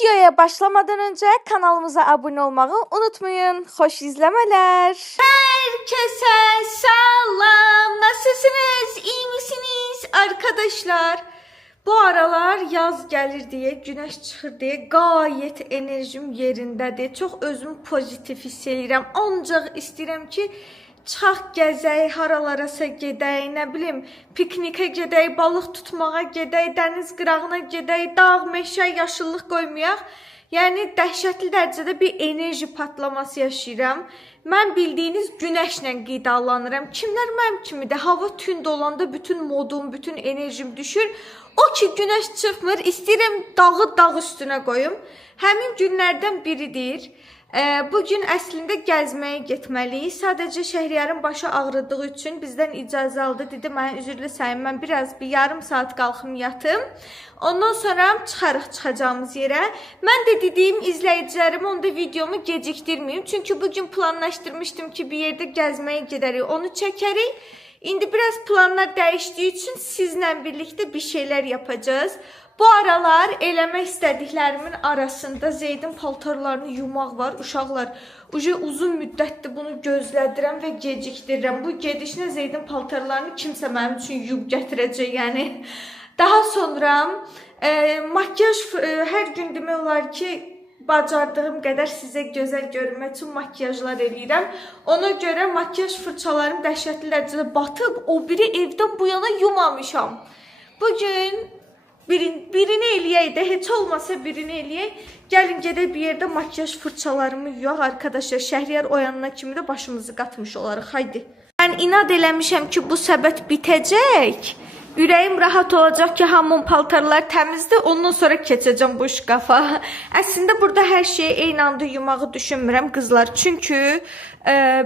Videoya başlamadan önce kanalımıza abone olmayı unutmayın. Hoş izlemeler. Herkese selam. Nasılsınız? İyi misiniz arkadaşlar? Bu aralar yaz gelir diye, güneş çıxır diye gayet enerjim yerindədir. Çox özümü pozitiv hiss edirəm. Ancaq istəyirəm ki, çıxaq gəzək, haralarasa gedək, nə bilim, piknikə gedək, balıq tutmağa gedək, dəniz qırağına gedək, dağ, meşə, yaşıllıq qoymayaq. Yəni dəhşətli dərəcədə bir enerji patlaması yaşayıram. Mən bildiyiniz günəşlə qidalanıram. Kimlər mənim kimidir? Hava tünd olanda bütün modum, bütün enerjim düşür. O ki günəş çıxmır, istəyirəm dağı dağ üstünə qoyum. Həmin günlərdən biridir. Bugün əslində gəzməyə getməliyik. Sadəcə Şəhriyarın başı ağrıdığı üçün bizdən icazə aldı. Dedi, mənə üzrlü sayın, mən biraz bir yarım saat qalxım yatım. Ondan sonra çıxacağımız yerə. Mən də dediyim izləyicilərim onda videomu gecikdirməyim. Çünki bugün planlaşdırmışdım ki, bir yerdə gəzməyə gedərik, onu çəkərik. İndi biraz planlar dəyişdiyi üçün sizlə birlikte bir şeyler yapacağız. Bu aralar eləmək istədiklərimin arasında Zeydin paltarlarını yumaq var. Uşaqlar, uzun müddətdir bunu gözlədirəm və gecikdirirəm. Bu gedişlə Zeydin paltarlarını kimsə mənim üçün yub gətirəcək. Yəni daha sonra makyaj hər gün demək olar ki, bacardığım qədər sizə gözəl görünmək üçün makyajlar eləyirəm. Ona görə makyaj fırçalarım dəhşətli dərəcədə batıb, o biri evdən bu yana yumamışam. Bugün birini eləyək də, heç olmasa birini eləyək. Gəlin gedək bir yerdə makyaj fırçalarımı yuyaq arkadaşlar. Şəhriyar oyanına kimi də başımızı qatmış olarıq. Haydi. Mən inad eləmişəm ki, bu səbət bitəcək. Ürəyim rahat olacaq ki, hamının paltarlar təmizdir. Ondan sonra keçəcəm bu şkafa. Əslində burada hər şeyi eyni anda yumağı düşünmürəm qızlar. Çünki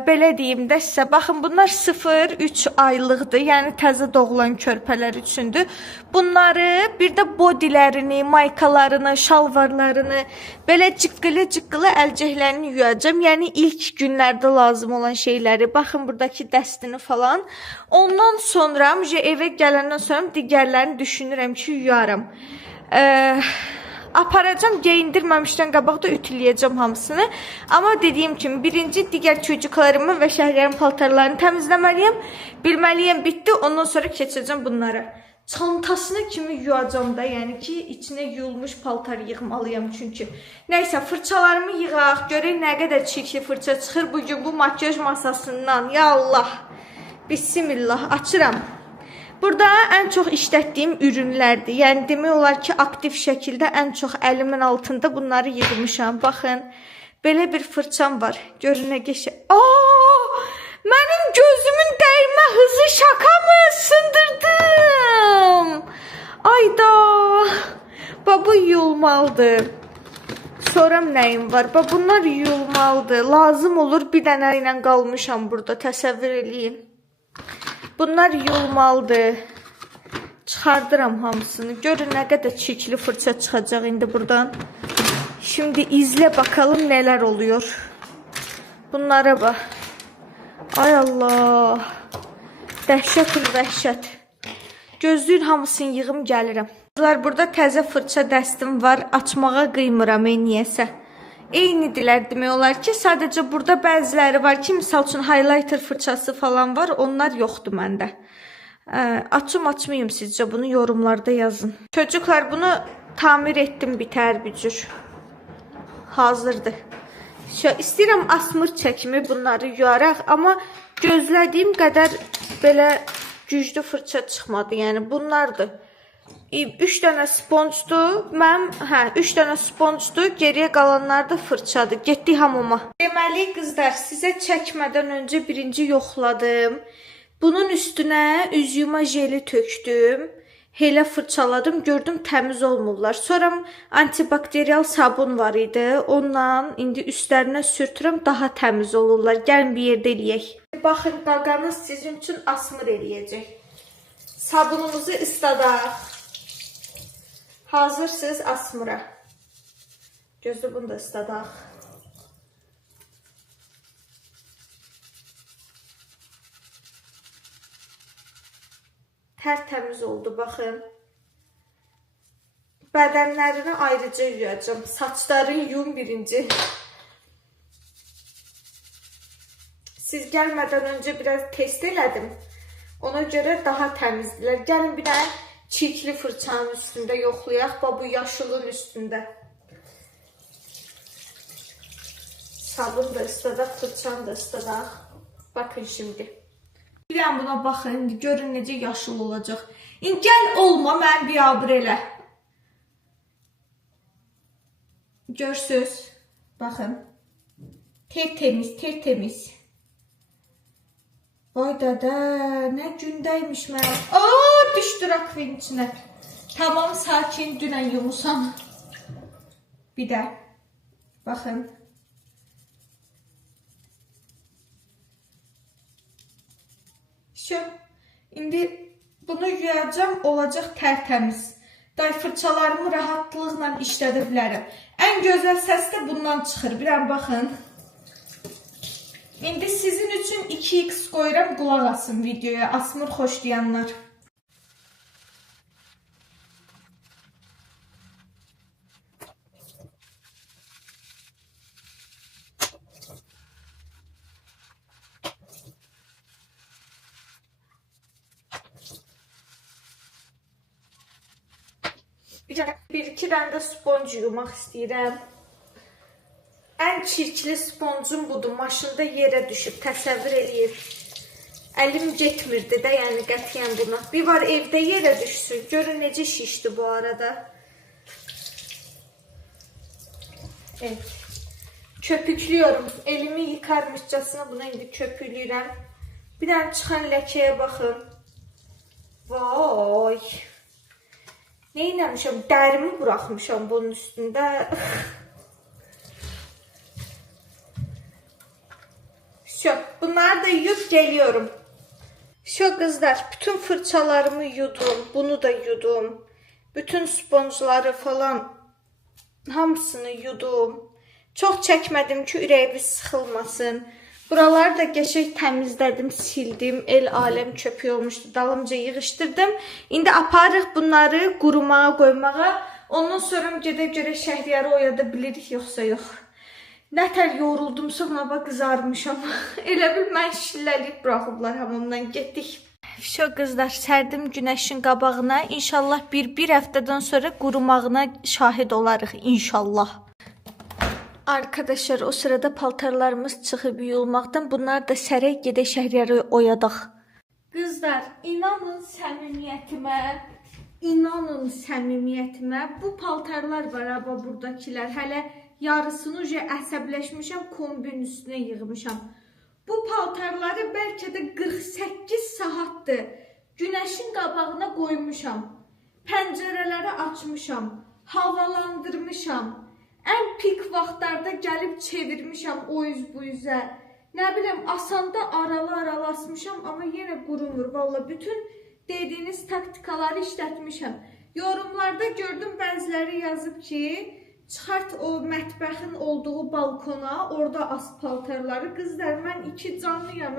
belə deyim də sizə, baxın bunlar 0-3 aylıqdır. Yəni təzə doğulan körpələr üçündür. Bunları bir də bodilərini, maykalarını, şalvarlarını, belə cıqqılı əlcəklərini yuyacağım. Yəni ilk günlərdə lazım olan şeyləri. Baxın buradakı dəstini falan. Ondan sonra evə gələndən sonra digərlərini düşünürəm ki, yuyaram. Aparacağım, geyindirməmişdən qabaq da ütüləyəcəm hamısını. Amma dediyim kimi, birinci digər çocuklarımı və Şəhriyarın paltarlarını təmizləməliyəm. Bilməliyəm, bitdi. Ondan sonra keçəcəm bunlara. Çantasına kimi yuyacağım da, yəni ki, içine yuyulmuş paltar yığmalıyam çünki. Nəysə, fırçalarımı yığaq, görək nə qədər çirkli fırça çıxır bugün bu makyaj masasından. Ya Allah, bismillah, açıram. Burada ən çox işlətdiyim ürünlərdir. Yəni demək olar ki, aktiv şəkildə ən çox əlimin altında bunları yığmışam. Baxın, belə bir fırçam var. Görün nə qəşəng. Mənim gözümün dəymə hızı şaka mı? Sındırdım. Ayda. Bu yuyulmalıdır. Soram nəyim var? Bunlar yuyulmalıdır. Lazım olur, bir dənə ilə qalmışam burada. Təsəvvür eləyin. Bunlar yuyulmalıdır. Çıxardıram hamısını. Görün nə qədər çirkli fırça çıxacaq indi buradan. Şimdi izle bakalım neler oluyor. Bunlara bax. Ay Allah. Dəhşətül vəhşət. Gözləyin hamısını yığım gəlirəm. Burada təzə fırça dəstim var. Açmağa qıymıram niyəsə. Eynidirlər demək olar ki, sadəcə burada bəziləri var ki, misal üçün highlighter fırçası falan var, onlar yoxdur məndə. Açmayım sizcə, bunu yorumlarda yazın. Çocuklar, bunu tamir etdim bitər bir cür. Hazırdır. İstəyirəm asmır çəkimi bunları yuyaraq, amma gözlədiyim qədər belə güclü fırça çıxmadı. Yəni bunlardır. 3 dənə sponjdur. Mənim 3 dənə sponjdur. Geriyə qalanlar da fırçadır. Getdik hamama. Deməli qızlar, sizə çəkmədən öncə birinci yoxladım. Bunun üstünə üz yuma jeli tökdüm. Elə fırçaladım, gördüm təmiz olmurlar. Sonra antibakteriyal sabun var idi. Ondan indi üstlərinə sürtürəm, daha təmiz olurlar. Gəlin bir yerdə eləyək. Baxın, qaqanız sizin üçün asmır eləyəcək. Sabunumuzu ısladaq. Hazırsınız asmıra. Gözlə bunu da ısladaq. Tərtəmiz oldu, baxın. Bədənlərini ayrıca yuyacağım. Saçlarını yum birinci. Siz gəlmədən öncə biraz test elədim. Ona görə daha təmizdirlər. Gəlin bir dənə çirkli fırçanın üstündə yoxlayaq. Bu yaşılın üstündə. Sabun da ısladaq, fırçanı da ısladaq. Bakın şimdi. Bir dənə buna baxın. İndi görün necə yaşıl olacaq. İndi gəl olma, mən biabır elə. Görsünüz. Baxın. Tertemiz, tertemiz. Vay dada, nə gündəymiş mən. Düşdü rakvin içinə. Tamam, sakin, dünən yumusan. Bir də. Baxın. Şu. İndi bunu yuyacağım, olacaq tərtəmiz. Day fırçalarımı rahatlıqla işlədə bilərəm. Ən gözəl səs də bundan çıxır. Bir an baxın. İndi sizin üçün 2x qoyuram, qulaq asın videoya. Asmır xoşlayanlar. Bir-iki dənə də sponge yumaq istəyirəm. Ən çirkli sponcum budur. Maşında yerə düşüb, təsəvvür eləyir. Əlim getmirdi də, yəni qətiyyən buna. Bir var evdə yerə düşsün. Görün necə şişdi bu arada. Evet. Köpüklüyorum. Elimi yıkarmışcasına buna indi köpüklüyürəm. Bir dənə çıxan ləkəyə baxın. Vay. Neynəmişəm? Dərimi buraxmışam bunun üstündə. Bunları da yuyup geliyorum. Şu kızlar, bütün fırçalarımı yudum. Bunu da yudum. Bütün sponjları falan hamısını yudum. Çox çəkmədim ki, ürəyimiz sıxılmasın. Buraları da qəşəng təmizlədim, sildim. El aləm köpüğü olmuşdu. Dalımca yığışdırdım. İndi aparırıq bunları qurumağa qoymağa. Ondan sonra gedə görə Şəhriyarı oyada bilirik, yoxsa yox. Nətər yoruldumsa buna bax qızarmışam. Elə bil mən şilləliyib buraxıblar hamamdan getdik. Şu qızlar, sərdim günəşin qabağına. İnşallah bir həftədən sonra qurumağına şahid olarıq inşallah. Arkadaşlar, o sırada paltarlarımız çıxıb yuyulmaqdan. Bunlar da sərək gedə Şəhriyarı oyadaq. Qızlar, inanın səmimiyyətimə. Bu paltarlar var ha, buradakilər. Hələ yarısını əsəbləşmişəm, kombin üstünə yığmışam. Bu paltarları bəlkə də 48 saatdır günəşin qabağına qoymuşam. Pəncərələri açmışam, havalandırmışam. Ən pik vaxtlarda gəlib çevirmişam o üz bu üzə. Nə biləm, asanda aralı asmışam, amma yenə qurumur. Vallahi bütün dediyiniz taktikaları işlətmişəm. Yorumlarda gördüm, bəziləri yazıb ki, çıxart o mətbəxin olduğu balkona, orada as paltarları. Qızlar, mən 2 canlıyam.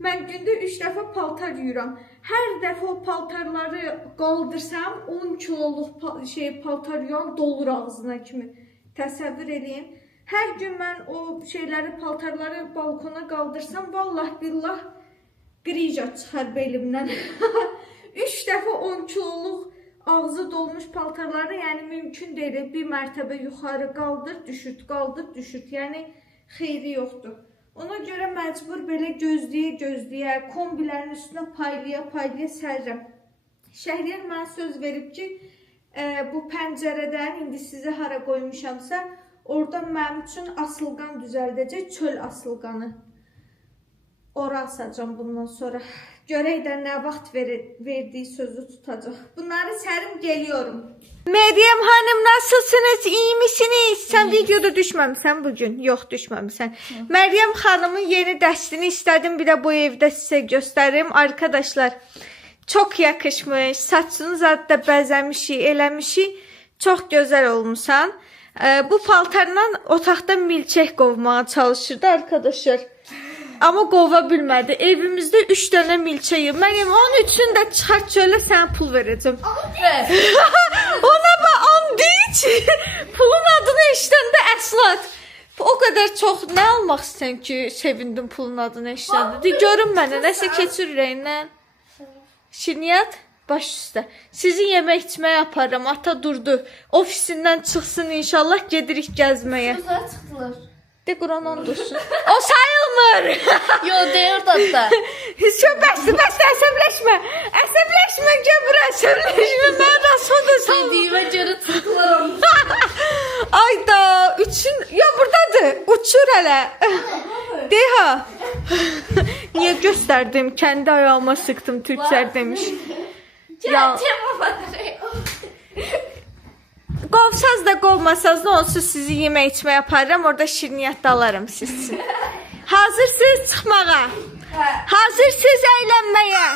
Mən gündə 3 dəfə paltar yuyuram. Hər dəfə o paltarları qaldırsam 10 kiloluq paltar yuyuram, dolur ağzına kimi. Təsəvvür edin. Hər gün mən o paltarları balkona qaldırsam, vallah billah qrija çıxar belimdən. 3 dəfə 10 kiloluq ağzı dolmuş paltarları, yəni mümkün deyil. Bir mərtəbə yuxarı qaldır, düşürt, qaldır, düşürt. Yəni xeyri yoxdur. Ona görə məcbur belə gözləyə, kombilərin üstünə paylaya sərirəm. Şəhriyar mənə söz verib ki, bu pəncərədən indi sizə hara qoymuşamsa, orada mənim üçün asılqan düzəldəcək, çöl asılqanı. Ora asacağım bundan sonra. Görək də nə vaxt verdiyi sözü tutacaq. Bunları sərim geliyorum. Meryem Hanım, nasılsınız? İyi misiniz? Sen videoda düşməmisən bugün. Yox, düşməmisən. Meryem Hanım'ın yeni dəstini istedim. Bir de bu evde size göstereyim. Arkadaşlar, çok yakışmış. Saçınız adda bəzəmişik, eləmişik. Çok güzel olmuşsan. Bu paltarla otaqda milçək qovmağa çalışırdı arkadaşlar. Ama qova bilmədi. Evimizdə 3 dənə milçəyim. Mənim onun üçün də çıxart çölə sənə pul verəcəm. Ona bax 10 deyik. Pulun adını eşitəndə Əslat. O qədər çox nə almaq istəyən ki, sevindim pulun adını eşitəndə. De görün mənə, nəsə keçir ürəyindən. Şirniyyat baş üstə. Sizi yemək içməyə aparıram. Ata durdu. Ofisindən çıxsın inşallah gedirik gəzməyə. Güzel çıktılar. De Quran olsun. O sayılmır. Yo değil hatta. Çok bəsdir, əsəbləşmə. Əsəbləşmə, gel bura, əsəbləşmə. Mən rasonda sağ. Dediğime göre çıktılar. Ayda, üçün, ya buradadır. Uçur hələ. De ha. Niye gösterdim? Kendi ayağıma sıktım, Türkçer demiş. Ya. Qovsaz da qovmasaz da onsuz sizi yemək içməyə aparıram. Orada şirniyyat da alaram siz üçün. Hazırsınız çıxmağa? Hazırsınız əylənməyə?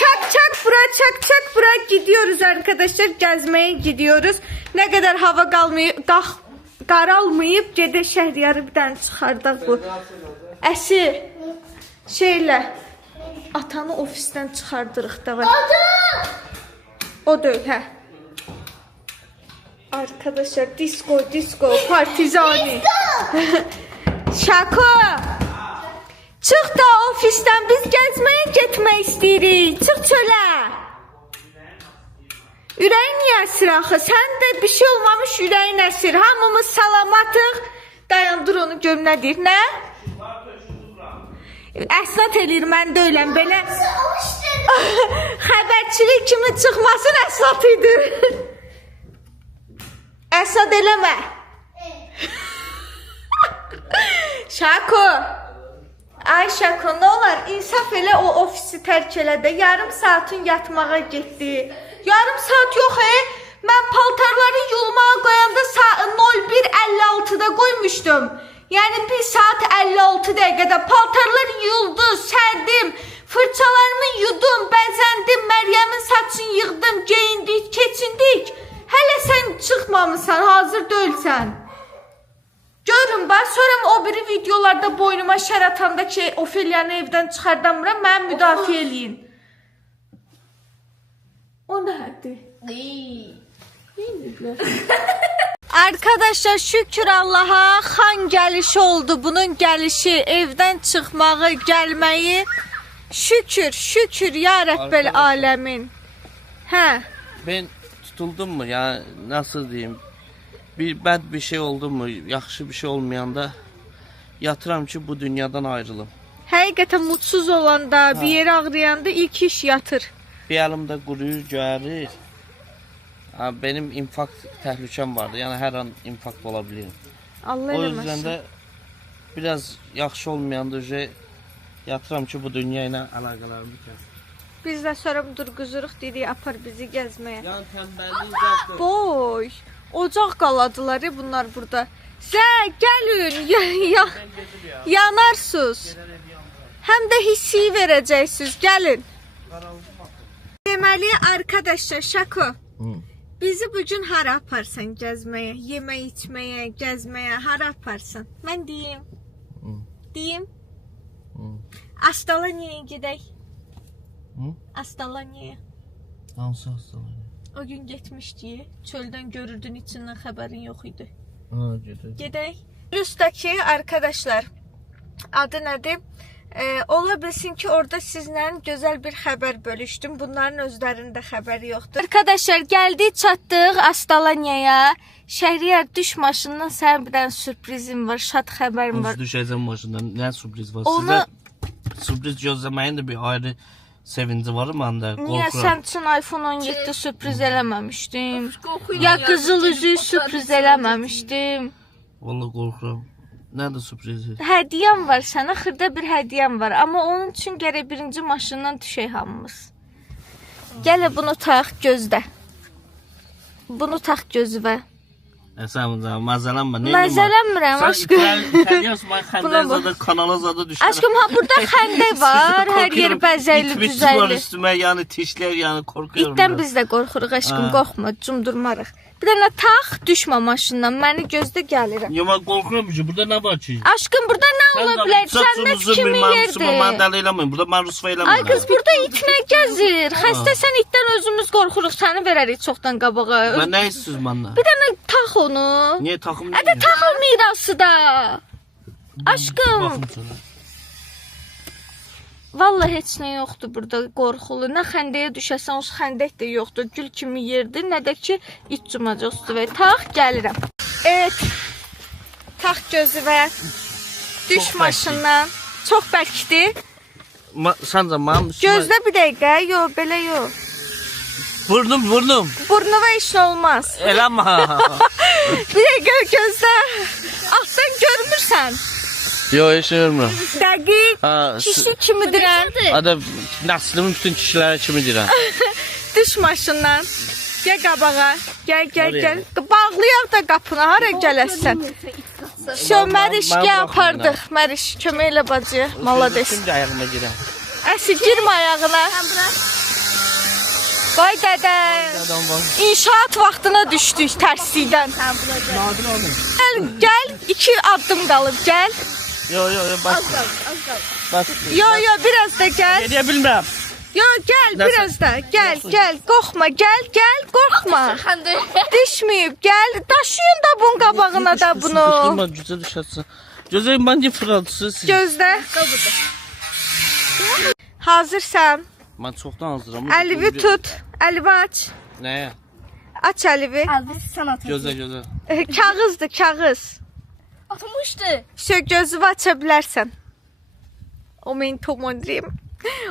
Çak bura, çak bura gidiyoruz arkadaşlar. Gəzməyə gidiyoruz. Ne kadar hava qaralmayıb gedə Şəhriyarı bir dənə çıxardaq bu. Əsir şeylə atanı ofisdən çıxardırıq da var. O deyil, hə. Arkadaşlar disco partizani. Şako. Çıx da ofisdən biz gəzməyə getmək istəyirik. Çıx çölə. Ürəyin niyə əsir axı? Sən də bir şey olmamış ürəyin əsir. Hamımız salamatıq. Dayandır onu görüm nə deyir, nə? Əsnat eləyir, mən də öyləm belə. Xəbərçilik kimi çıxmasın əsnat idi. Əsnat eləmə. Şako. Ay Şako, nə olar? İnsaf elə o ofisi tərk elə də. Yarım saatin yatmağa getdi. Yarım saat yox, mən paltarları yulmağa qoyanda 01:56-da qoymuşdum. Yəni 1 saat 56 dəqiqədə paltarları yuldu, sərdim, fırçalarımı yudum, bəzəndim, Məryəmin saçını yığdım, geyindik, keçindik. Hələ sən çıxmamısan, hazır deyilsən. Görün bax, sonra o biri videolarda boynuma şər atanda ki, Ofeliyanı evdən çıxardamıram, mən müdafiə eləyin. O nədir? Arkadaşlar şükür Allah'a xan gəlişi oldu. Bunun gəlişi, evdən çıxmağı, gəlməyi. Şükür ya Rəbbəl aləmin. Hə. Ben tutuldum mu ya, nasıl diyeyim, bir şey oldu mu, yaxşı bir şey olmayanda yatıram ki bu dünyadan ayrılım. Həqiqətən mutsuz olanda, bir yeri ağrıyanda ilk iş yatır. Bir elimde quruyur, göyərir. Benim infakt təhlükəm vardı, yani her an infakt olabilirim. Allah O yüzden eləməsin. de biraz yaxşı olmayanda yatıram ki bu dünya ilə əlaqələrimi kəsin. Biz də sonra durquzuruq dedik, apar bizi gəzməyə. Yani tənbəllik zaten. Boy, ocaq qaladılar bunlar burada. Gəlin, yanarsınız. Həm də hissi verəcəksiniz, gəlin. Deməli, arkadaşlar, Şako, bizi bugün hara aparsan gəzməyə, yemək içməyə, gəzməyə, hara aparsan? Mən deyim. Deyim. Astalaniyaya gedək. Astalaniyaya. Hansı hastalığı? O gün getmişdik, çöldən görürdün, içindən xəbərin yox idi. Gedir. Gedək. Üstdəki arkadaşlar, adı nədir? Ola bilsin ki, orada sizlə gözəl bir xəbər bölüşdüm. Bunların özlərində xəbəri yoxdur. Arkadaşlar, gəldik, çatdıq Astalaniyaya. Şəhriyar düş maşından sənin bir dənə sürprizim var, şad xəbərim var. Nasıl düşəcəm maşından, nə sürpriz var? Onu- Sizə sürpriz gözləməyin də bir ayrı sevinci var məndə. Niyə Qorxuram. sən üçün iPhone 17 sürpriz eləməmişdim? Ya qızıl üzüyü sürpriz eləməmişdim? Vallahi qorxuram. Nədir sürprizi? Hədiyyəm var sənə, xırda bir hədiyyəm var. Amma onun üçün gərək birinci maşından düşək hamımız. Gələ bunu tax gözdə. Bunu tax gözüvə. Sən məzələnmə. Məzələnmirəm aşkım. İtalyansın, Buna bax. xəndək kanala zada düşərəm. Aşkım, ha burada xəndək var, hər yer bəzəkli, İtmiş var düzəkli. üstümə, yəni tişlər, yəni qorxuyorum. İtdən biraz. biz də qorxuruq aşkım, Ha. qorxma, cumdurmarıq. Bir dənə tax, düşmə maşından, məni gözdə gəlirəm. Ya mən qorxuram ki, burada nə var ki? Aşkım, burada nə ola bilər? Cənnət kimi yerdir. Mən dəli eləməyin. Burada mən rüsva eləmirəm. Ay qız, burada itlə gəzir. Xəstəsən itdən özümüz qorxuruq. Səni verərik çoxdan qabağa. Mən nə istəyirsiniz məndən? Bir dənə tax onu. Niyə taxım? Ədə taxıl mirası da. Aşkım. Baxın sonra. Vallahi heç nə yoxdur burada qorxulu. Nə xəndəyə düşəsən, o xəndək də yoxdur. Gül kimi yerdir. Nə də ki it cumacaq üstüvə. Tax, gəlirəm. Evet. Tax gözü və düş maşından. Çox bərkdir. Səncə mənim üstümə... Gözlə bir dəqiqə. Yox, belə yox. Burnum. Burnuna iş olmaz. Eləmə. Bir dəqiqə gözlə. Altdan görmürsən. Yox, heç nə görmürəm. Dəqiq. Kişi kimidirən. Adə nəslimin bütün kişiləri kimi deyirəm. Düş maşından. Gəl qabağa. Gəl. Bağlayaq da qapını. Hara gələsən? Məriş, gəl apardıq. Məriş, kömək elə bacı. Malades. Şimdi ayağıma girəm. Əsi, girmə ayağına. Vay dədə. İnşaat vaxtına düşdük tərslikdən. Gəl, 2 addım qalıb, gəl. Yox, bax. Yox, biraz da gəl. Gedə bilmirəm. Yox, gəl, biraz da. Gəl. Qorxma, gəl, qorxma. Düşməyib, gəl. Daşıyın da bunun qabağına da bunu. Durma, gücə düşərsən. Gözəyim, məncə fırlatırsınız siz. Gözlə. Hazırsan. Mən çoxdan hazıram. Əlivi tut. Əlivi aç. Nəyə? Aç əlivi. Gözlə. Kağızdır, kağız. Atmışdı. Gözünü aça bilərsən. O mən tomondriyim.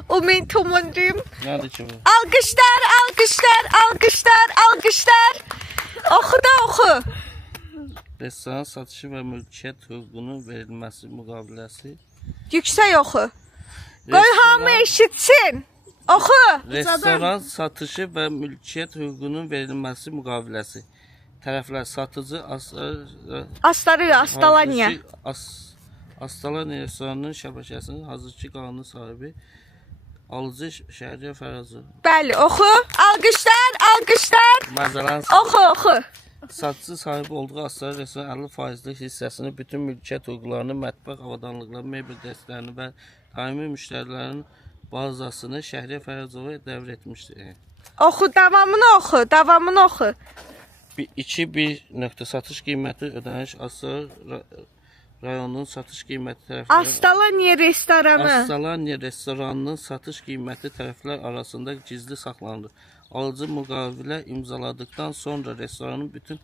Nədir ki bu? Alqışlar. Oxu da oxu. Restoran satışı və mülkiyyət hüququnun verilməsi müqaviləsi. Yüksək oxu. Qoy hamı eşitsin. Oxu. Restoran satışı və mülkiyyət hüququnun verilməsi müqaviləsi. Tərəflər satıcı Astalaniya. Astalaniya restoranının şəbəkəsinin hazırki qanun sahibi alıcı Şəhriyə Fərəzov. Bəli, oxu. Alqışlar. Məzələn, Oxu. satıcı sahibi olduğu Astara restoranın 50%lik hissəsini, bütün mülkiyyət hüquqlarını, mətbəx avadanlıqları, mebel dəstəklərini və daimi müştərilərin bazasını Şəhriyə Fərəzova dəvr etmişdir. Oxu, davamını oxu. 2.1. Satış qiyməti ödəniş Astara rayonunun satış qiyməti tərəfləri Astalaniya restoranının satış qiyməti tərəflər arasında gizli saxlanılır. Alıcı müqavilə imzaladıktan sonra restoranın bütün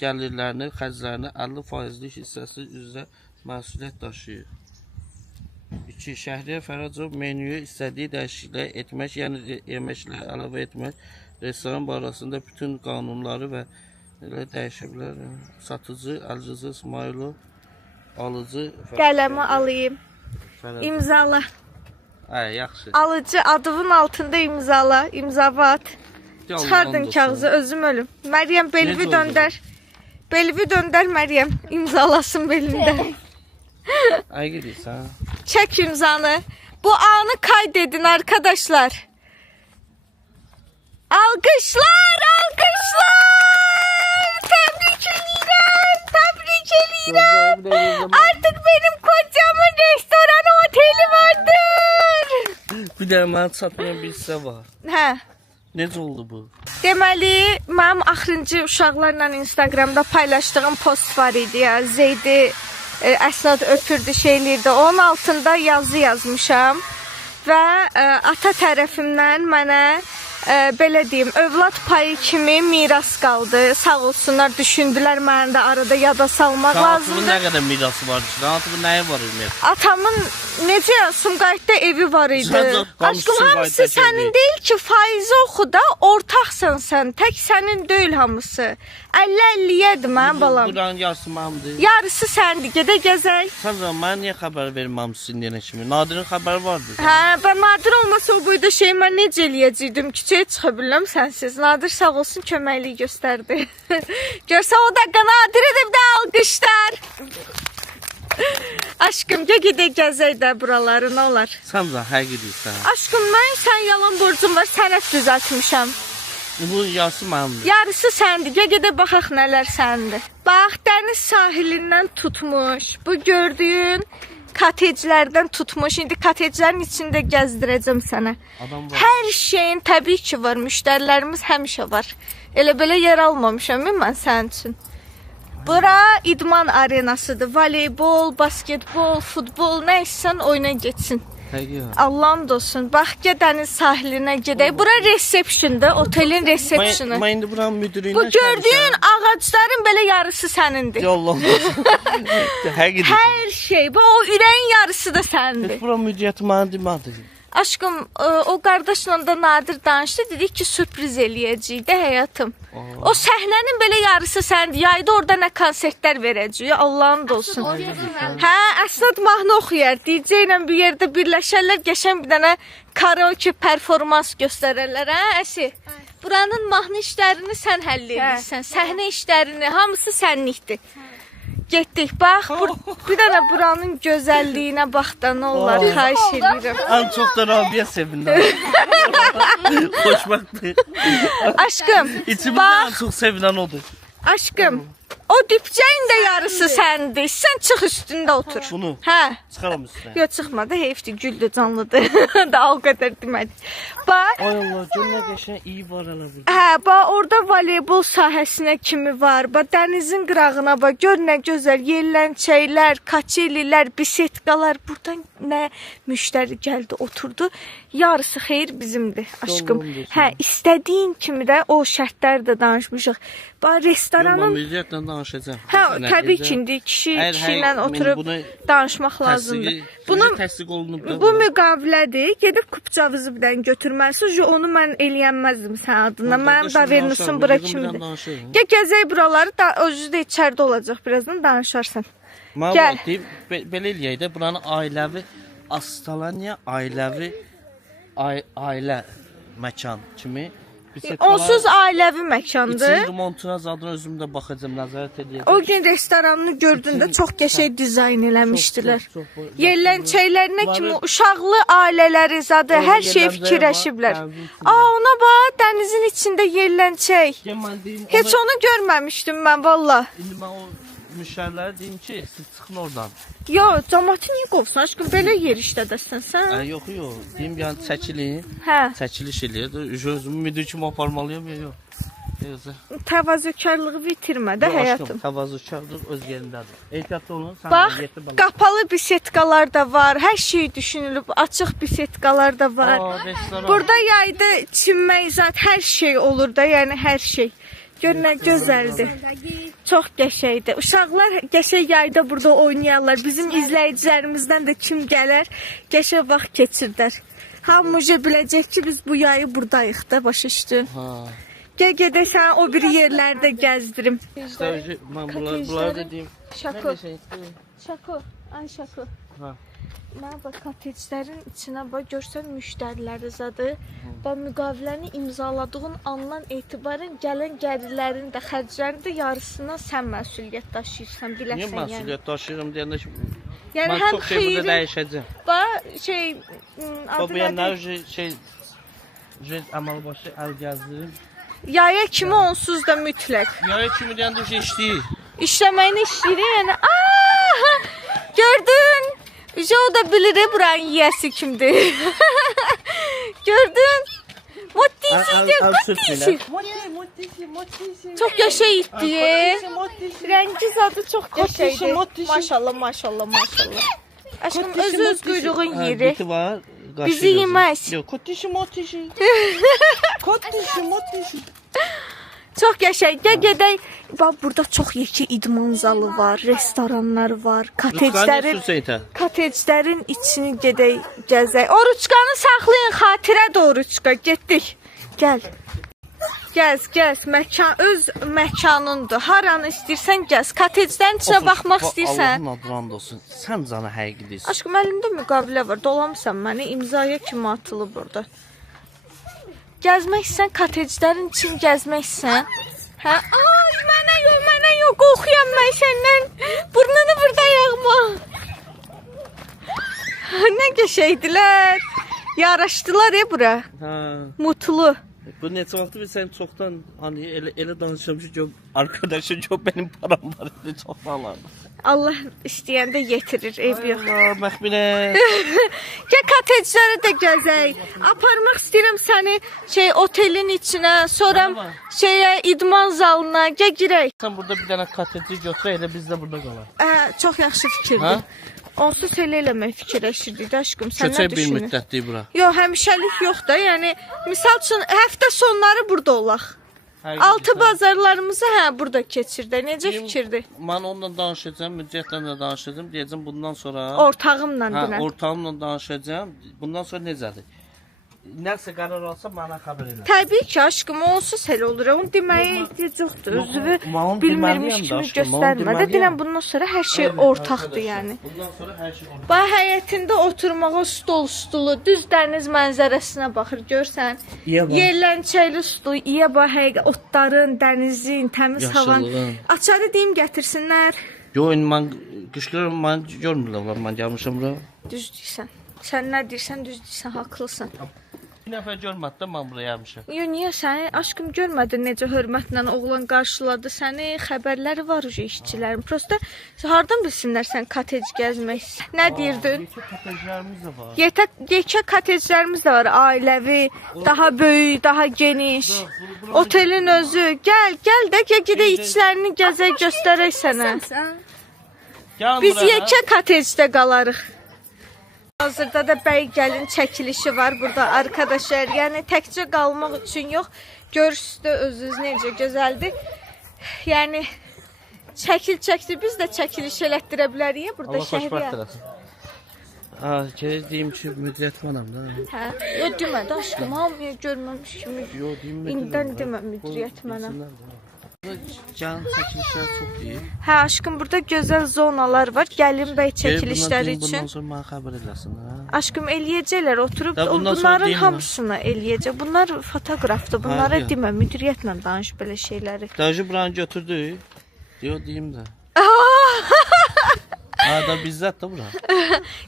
gəlirlərini, xərclərini 50%lik hissəsi üzrə məsuliyyət daşıyır. 2. Şəhriyə Fərəcov menüyü istədiyi dəyişikliklər etmək, yəni yeməkləri əlavə etmək, restoran barəsində bütün qanunları və dəyişə bilər. Satıcı Əlcəzə İsmailov, alıcı Qələmi alayım. İmzala. Yaxşı. Alıcı adının altında imzala. İmzava at. Çıxardın kağızı, özüm ölüm. Məryəm, belvi döndər. Belvi döndər Məryəm. İmzalasın belində. Ay gidirsən. Çək imzanı. Bu anı kaydedin arkadaşlar. Alkışlar. Tebrik edirəm. Artık benim kocamın restoranı, oteli vardır. Bir də mənə çatmayan bir hissə var. Hə. Necə oldu bu? Deməli, mənim axırıncı uşaqlarla Instagramda paylaşdığım post var idi ya. Zeydi əsnad öpürdü, şeylirdi. Onun altında yazı yazmışam. Və ata tərəfimdən mənə belə deyim, övlad payı kimi miras qaldı. Sağ olsunlar, düşündülər, mənə də arada yada salmaq lazımdır. Rahatımın nə qədər mirası var? Rahatımın nəyi var ümumiyyətlə? Atamın necə Sumqayıtda evi var idi. Aşkım, hamısı sənin deyil ki, faizi oxu da, ortaqsan sən. Tək sənin deyil hamısı. 50-50-yədir mənim balam. Buranın yarısı mənimdir. Yarısı səndir, gedə gəzək. Sən zaman mənə niyə xəbər verməmişsin deyənə kimi? Nadirin xəbəri vardı. Hə, ben Nadir olmasa o boyda şeyi mən necə eləyəcəkdim? Küçəyə çıxa bilirəm sənsiz. Nadir sağ olsun, köməkliyi göstərdi. Görsə o dakika Nadirə də bir də alqışlar. Aşkım, gedə gəzək də buraları, nə olar? Sən də həqiq deyirsən. Aşkım, mən sən yalan borcum var, sənət düzəltmişəm. Bu yarısı mənimdir. Yarısı səndir. Gedə baxaq nələr səndir. Bax, dəniz sahilindən tutmuş. Bu gördüyün Koteclərdən tutmuş. İndi koteclərin içində gəzdirəcəm sənə. Adam var. Hər şeyin təbii ki var. Müştərilərimiz həmişə var. Elə belə yer almamışam mən sənin üçün. Bura idman arenasıdır. Voleybol, basketbol, futbol nə istsən oyuna getsin. Həqiqət. Allah'ın olsun. Bax, dəniz sahilinə gedək. Bura resepsiyondur, otelin resepsiyonu. Mən indi buranın müdürüylə Bu gördüyün ağacların belə yarısı sənindir. Allah. Həqiqət. Hər şey. Bu o ürəyin yarısı da sənindir. Bura müdiriyyəti mənə demədi. Aşkım, o qardaşla da Nadir danışdı. Dedik ki, sürpriz eləyəcəyik də həyatım. O səhnənin belə yarısı sənindir. Yayda orada nə konsertlər verəcəyik. Allah'ın olsun. Hə, Əsnad mahnı oxuyar. DJ ilə bir yerdə birləşərlər. Qəşəng bir dənə karaoke performans göstərərlər. Hə, Əsi? Buranın mahnı işlərini sən həll edirsən. Səhnə işlərini, hamısı sənlikdir. Getdik. Bax, bir dənə buranın gözəlliyinə bax da nə olar, xahiş edirəm. Ən çox da Rabia sevindim. Xoşbəxtdir. Aşkım, İçimizdə ən çox sevinən odur. aşkım, o dipçəyin də yarısı səndir. Sən çıx üstündə otur. Bunu Hə. çıxaram üstünə. Yox, çıxmadı, heyfdir, güldür, canlıdır. Daha o qədər demədik. Bax, Ay Allah, gör nə qəşəng iyi var elə burada. hə, bax orada voleybol sahəsinə kimi var. Bax dənizin qırağına bax, gör nə gözəl yellənçəklər, kaçelilər, bisetkalar. Burdan nə müştəri gəldi, oturdu. Yarısı xeyir bizimdir, aşkım. Hə, istədiyin kimi də o şərtləri də danışmışıq. Bax restoranın Müdiriyyətlə danışacağam. hə, təbii ki, indi kişi ilə oturub danışmaq lazımdır. Bunu təsdiq olunub da. Bu müqavilədir. Gedib kupçavızı bir dənə götürməlisən. Onu mən eləyənməzdim sən adına. Mənim da vernusun bura kimdir. Gəl gəzək buraları da özü də içəridə olacaq. Birazdan danışarsan. Mən Gəl. deyim, belə eləyək də buranın ailəvi Astalaniya ailəvi ailə məkan kimi Onsuz ailəvi məkandır. İçin remontuna zadına özüm də baxacağam, nəzarət edəcəm. O gün restoranını gördündə çox qəşəng dizayn eləmişdilər. Yerlənçəklərinə kimi uşaqlı ailələri zadı hər şey fikirləşiblər. Ona bax, dənizin içində yerlənçək. Heç onu görməmişdim mən valla. İndi mən o müştərilərə deyim ki, siz çıxın oradan. Yox, cəmaatı niyə qovsan? Aşkım belə yer işlədəsən sən? Yox, yox. Deyim yəni çəkilin. Hə. Çəkiliş eləyir. Özümü müdür kimi aparmalıyam ya yox. Yoxsa Təvazökarlığı bitirmə də həyatım. Təvazökarlıq öz yerindədir. Ehtiyatlı olun. Bax, qapalı bisetkalar da var. Hər şey düşünülüb. Açıq bisetkalar da var. Burada yayda çimmək zat hər şey olur da, yəni hər şey. Gör nə gözəldir. Çox qəşəngdir. Uşaqlar qəşəng yayda burada oynayarlar. Bizim izləyicilərimizdən də kim gələr, qəşəng vaxt keçirdər. Hamıca biləcək ki, biz bu yayı buradayıq da, başa düşdün. Gəl gedək sənə o biri yerlərdə gəzdirim. Mən bunları da deyim. Şako. Şako. Ay şako. Mən bax koteclərin içinə bax görsən müştəriləri zadı və müqaviləni imzaladığın andan etibarən gələn gəlirlərin də xərclərin də yarısından sən məsuliyyət daşıyırsan, biləsən yəni. Niyə məsuliyyət daşıyıram deyəndə yəni mən həm çox şey burada xeyrin dəyişəcəm. bax şey Bu yəni şey əməl başı əl gəzdirim. yaya kimi onsuz da mütləq. Yaya kimi deyəndə şey işləyir. İşləməyini işləyir yəni. Gördün? O da bilir buranın yiyəsi kimdir. Gördün? Mottisi. Çok qəşəngdir. Rəngi zadı çox qəşəngdir. Maşallah, maşallah, maşallah. Aşkım öz quyruğun yeri. Biti var. Bizi yeməz. Yox, kotişi motişi. Kotişi motişi. Çox qəşəng. Gəl gedək. Bax burada çox yekə idman zalı var, restoranlar var, koteclərin içini gedək gəzək. Oruçkanı saxlayın, xatirə də oruçka. Getdik. Gəl. Gəz, gəz. Məkan öz məkanındır. Haranı istəyirsən gəz. Koteclərin içinə baxmaq istəyirsən. Allahın adına and olsun. Sən canı həqiqi deyirsən. Aşkım əlimdə müqavilə var. Dolamısan məni, imzaya kimi atılıb burada. Gəzmək istəyirsən, koteclərin için gəzmək istəyirsən. Hə? Ay, mənə yox, qorxuyam mən səndən. Burnunu burada yağma. Nə qəşəngdilər. Yaraşdılar ya bura. Hə. Mutlu. Bu neçə vaxtdır biz sən çoxdan hani elə danışmışıq ki, arkadaşım ki, benim param var idi çoxdanlardır. Allah istəyəndə yetirir, ev yox. Allah məxminə. Gəl kotecləri də gəzək. Aparmaq istəyirəm səni otelin içinə, sonra idman zalına girək. Sən burada bir dənə koteci götür, elə biz də burada qalaq. Çox yaxşı fikirdir. Onsuz elə eləmək fikirləşirdik də aşkım. Sən nə Köçək bir düşünürsən? müddətdir bura. Yox, həmişəlik yox da. Yəni misal üçün həftə sonları burada olaq. Altı bazarlarımızı burada keçirdə. Necə fikirdir? Mən onunla danışacağım, müddətlə də danışacağım. Deyəcəm bundan sonra Ortağımla dinə. Ortağımla danışacağım. Bundan sonra necədir? Nəsə qərar alsa mənə xəbər elə. Təbii ki, aşkım, onsuz elə olur. Onun deməyə ehtiyac yoxdur. Özünü Mən bilmirmiş deməliyəm də kimi aşkım, mən göstərmə də. deməliyəm. Deyirəm bundan sonra hər şey ortaqdır yəni. Bundan sonra hər şey ortaq. Bax həyətində oturmağa stolu, düz dəniz mənzərəsinə baxır, görsən. Yerlənçəkli stol, iya bax həqiqət otların, dənizin, təmiz havan. Açarı deyim gətirsinlər. Yo, mən qışqırıram, mən görmürlər, mən gəlmişəm bura. Düz deyirsən. Sən nə deyirsən, düz deyirsən, haqlısan. Bir nəfər görmədi də mən buraya gəlmişəm. Yo, niyə səni aşkım görmədin necə hörmətlə oğlan qarşıladı səni? Xəbərləri var uca işçilərin. Prosta hardan bilsinlər sən kotec gəzmək? Nə deyirdin? Yekə kotejlərimiz də var. Yekə koteclərimiz də var, ailəvi, daha böyük, daha geniş. Otelin özü. Gəl də gedək içlərini gəzək, göstərək sənə. Biz yekə kotecdə qalarıq. Hazırda da bəy gəlin çəkilişi var burada arkadaşlar. Yəni təkcə qalmaq üçün yox, görürsüz özünüz necə gözəldir. Yəni çəkil biz də çəkiliş elətdirə bilərik burada Allah xoşbəxt şəhriyə. eləsin. Gəlir deyim ki, müdiriyyət mənəm də. Hə, yo demə də aşkım, hamıya görməmiş kimi. Yo, deyim İndən demə müdiriyyət mənəm. Can çəkilişlər çox deyil. Hə aşkım, burada gözəl zonalar var. Gəlin bəy çəkilişləri Bundan üçün. sonra mənə xəbər eləsin. Aşkım eləyəcəklər, oturub Da, bundan sonra bunların deyim hamısını eləyəcək. Bunlar fotoqrafdır. Bunlara Hayır. demə, müdiriyyətlə danış belə şeyləri. Dayıcı buranı götürdü. Diyor deyim də. Da bizzət də bura.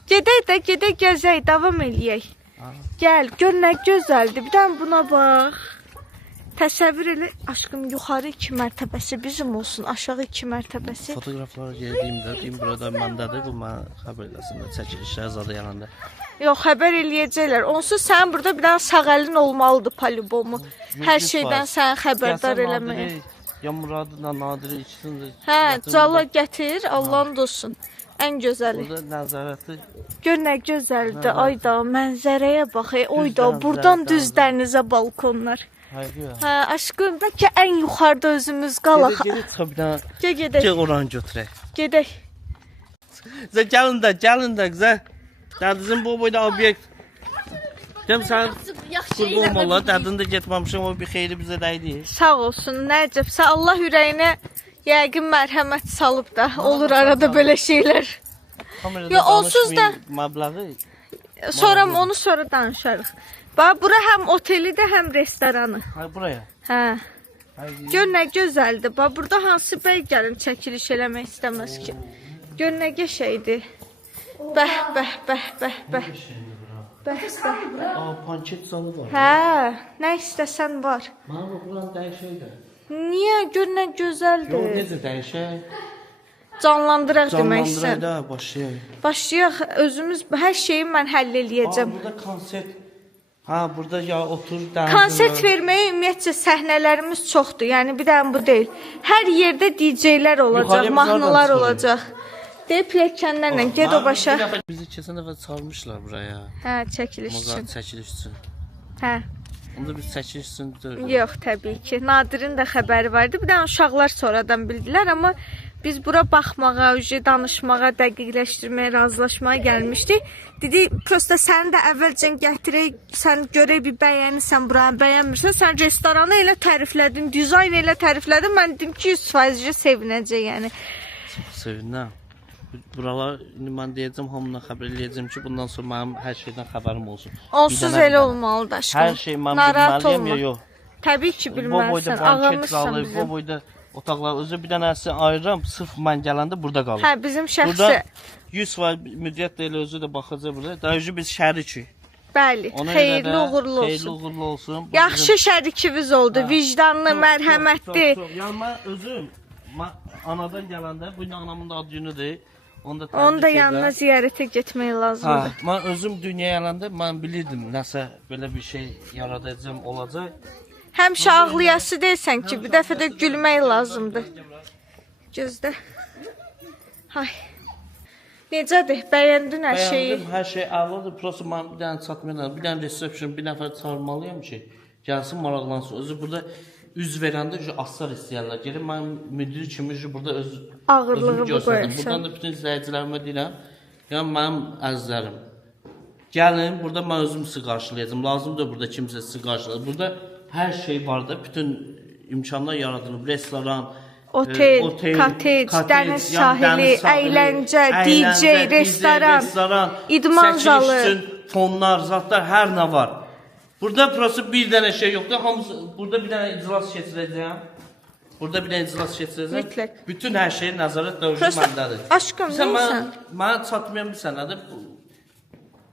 Gedək gəzək, davam eləyək. Gəl, gör nə gözəldir. Bir dənə buna bax. Təsəvvür elə, aşkım, yuxarı 2 mərtəbəsi bizim olsun, aşağı 2 mərtəbəsi. Fotoqraflara gedeyim də, deyim burada məndədir, bu mənə xəbər eləsin də, çəkilişlər zadı yanında. Yox, xəbər eləyəcəklər. Onsuz sənin burada bir dənə sağ əlin olmalıdır polibomu. Hər şeydən səni xəbərdar eləməyə. Ya Muradla Nadiri ikisini də. Hə, cala gətir, Allahın olsun. Ən gözəli. Burada nəzarəti. Gör nə gözəldir. Ay da mənzərəyə bax. Oy da burdan düz dənizə balkonlar. Hə, aşkım, bəlkə ən yuxarıda özümüz qalaq. Gedək çıxa bir dənə. Gedək. Gəl oranı götürək. Gedək. Zə gəlin də, qızə. Dədizin bu boyda obyekt. Deyəm sən qurban valla, dədin də getməmişəm, o bir xeyri bizə dəydi. Sağ olsun, Nəcəb. Sən Allah ürəyinə yəqin mərhəmət salıb da. Olur arada belə şeylər. Yo, onsuz da məbləği. onu sonra danışarıq. Bax, bura həm otelidir, həm restoranı. Hay buraya. Hə. Gör nə gözəldir. Bax, burada hansı bəy gəlin çəkiliş eləmək istəməz ki. Gör nə qəşəngdir. Bəh. Panket zalı var. Hə, nə istəsən var. Mənə bax, buranı dəyişək də. Niyə? Gör nə Yox, gözəldir. necə dəyişək? Canlandıraq demək Canlandıraq istəyirəm. da, başlayaq. Başlayaq, özümüz hər şeyi mən həll eləyəcəm. Burada konsert. Burada ya otur dənizə. Konsert verməyə ümumiyyətcə səhnələrimiz çoxdur. Yəni bir dənə bu deyil. Hər yerdə DJ-lər olacaq, Yuxarıya biz mahnılar hardan olacaq. Deyib pilləkənlərlə get o başa. Bizi keçən dəfə çağırmışlar buraya. Hə, çəkiliş Mozart üçün. çəkiliş üçün. Hə. Onda biz çəkiliş üçün deyil. Yox, təbii ki. Nadirin də xəbəri vardı. Bir dənə uşaqlar sonradan bildilər, amma biz bura baxmağa, danışmağa, dəqiqləşdirməyə, razılaşmağa gəlmişdik. Dedi, prosta səni də əvvəlcən gətirək, sən görək bir bəyənirsən buranı, bəyənmirsən, sən restoranı elə təriflədin, dizayn elə təriflədin. Mən dedim ki, 100% sevinəcək yəni. Sevinəm. Buralar indi mən deyəcəm, hamına xəbər eləyəcəm ki, bundan sonra mənim hər şeydən xəbərim olsun. Onsuz elə olmalıdır aşkım. Hər şey mən Narahat bilməliyəm olma. ya yox. Təbii ki, Bu boyda bilməlisən, banket ağlamışsan zalı, bu bizim. boyda otaqlar. Özü bir dənəsi ayıram, sırf mən gələndə burada qalır. Hə, bizim şəxsi. Burada 100% müdiriyyət də elə özü də baxacaq burada. Daha biz şərikik. Bəli, Ona görə xeyirli də uğurlu Xeyirli olsun. uğurlu olsun. Bu Yaxşı şərikimiz oldu, vicdanlı, mərhəmətli. Yəni mən özüm anadan gələndə bu gün anamın da ad günüdür. Onu da Onun da təbrik yanına edirəm. ziyarətə getmək Hə, lazımdır. mən özüm dünyaya gələndə mən bilirdim nəsə belə bir şey yaradacağım olacaq. Həmişə ağlayası deyilsən ki, bir dəfə də gülmək lazımdır. Gözdə. Hay. Necədir? Bəyəndin hər şeyi? Bəyəndim, hər şey əladır. Prosta mən bir dənə çatmayan, bir dənə resepsiyon, bir nəfər çağırmalıyam ki, gəlsin maraqlansın. Özü burada üz verəndə aslar istəyirlər. Gəlin mən müdiri kimi burada öz Ağırlığı bu göstərdim. qoyarsan. Buradan da bütün izləyicilərimə deyirəm. Yəni mənim əzizlərim. Gəlin, burada mən özüm sizi qarşılayacağam. Lazımdır burada kimsə sizi qarşılayacaq. Burada hər şey var da, bütün imkanlar yaradılıb. Restoran, Otel, kotej, dəniz sahili, əyləncə, DJ, restoran, idman zalı. çəkiliş üçün fonlar, zatlar, hər nə var. Burada prosta bir dənə şey yoxdur. Hamısı burada bir dənə iclas keçirəcəm. Burada bir dənə iclas keçirəcəm. Mütləq. Bütün hər şey nəzarət dövrü Prosta məndədir. aşkım, Sən neysən? Mənə çatmayan bir sənədir.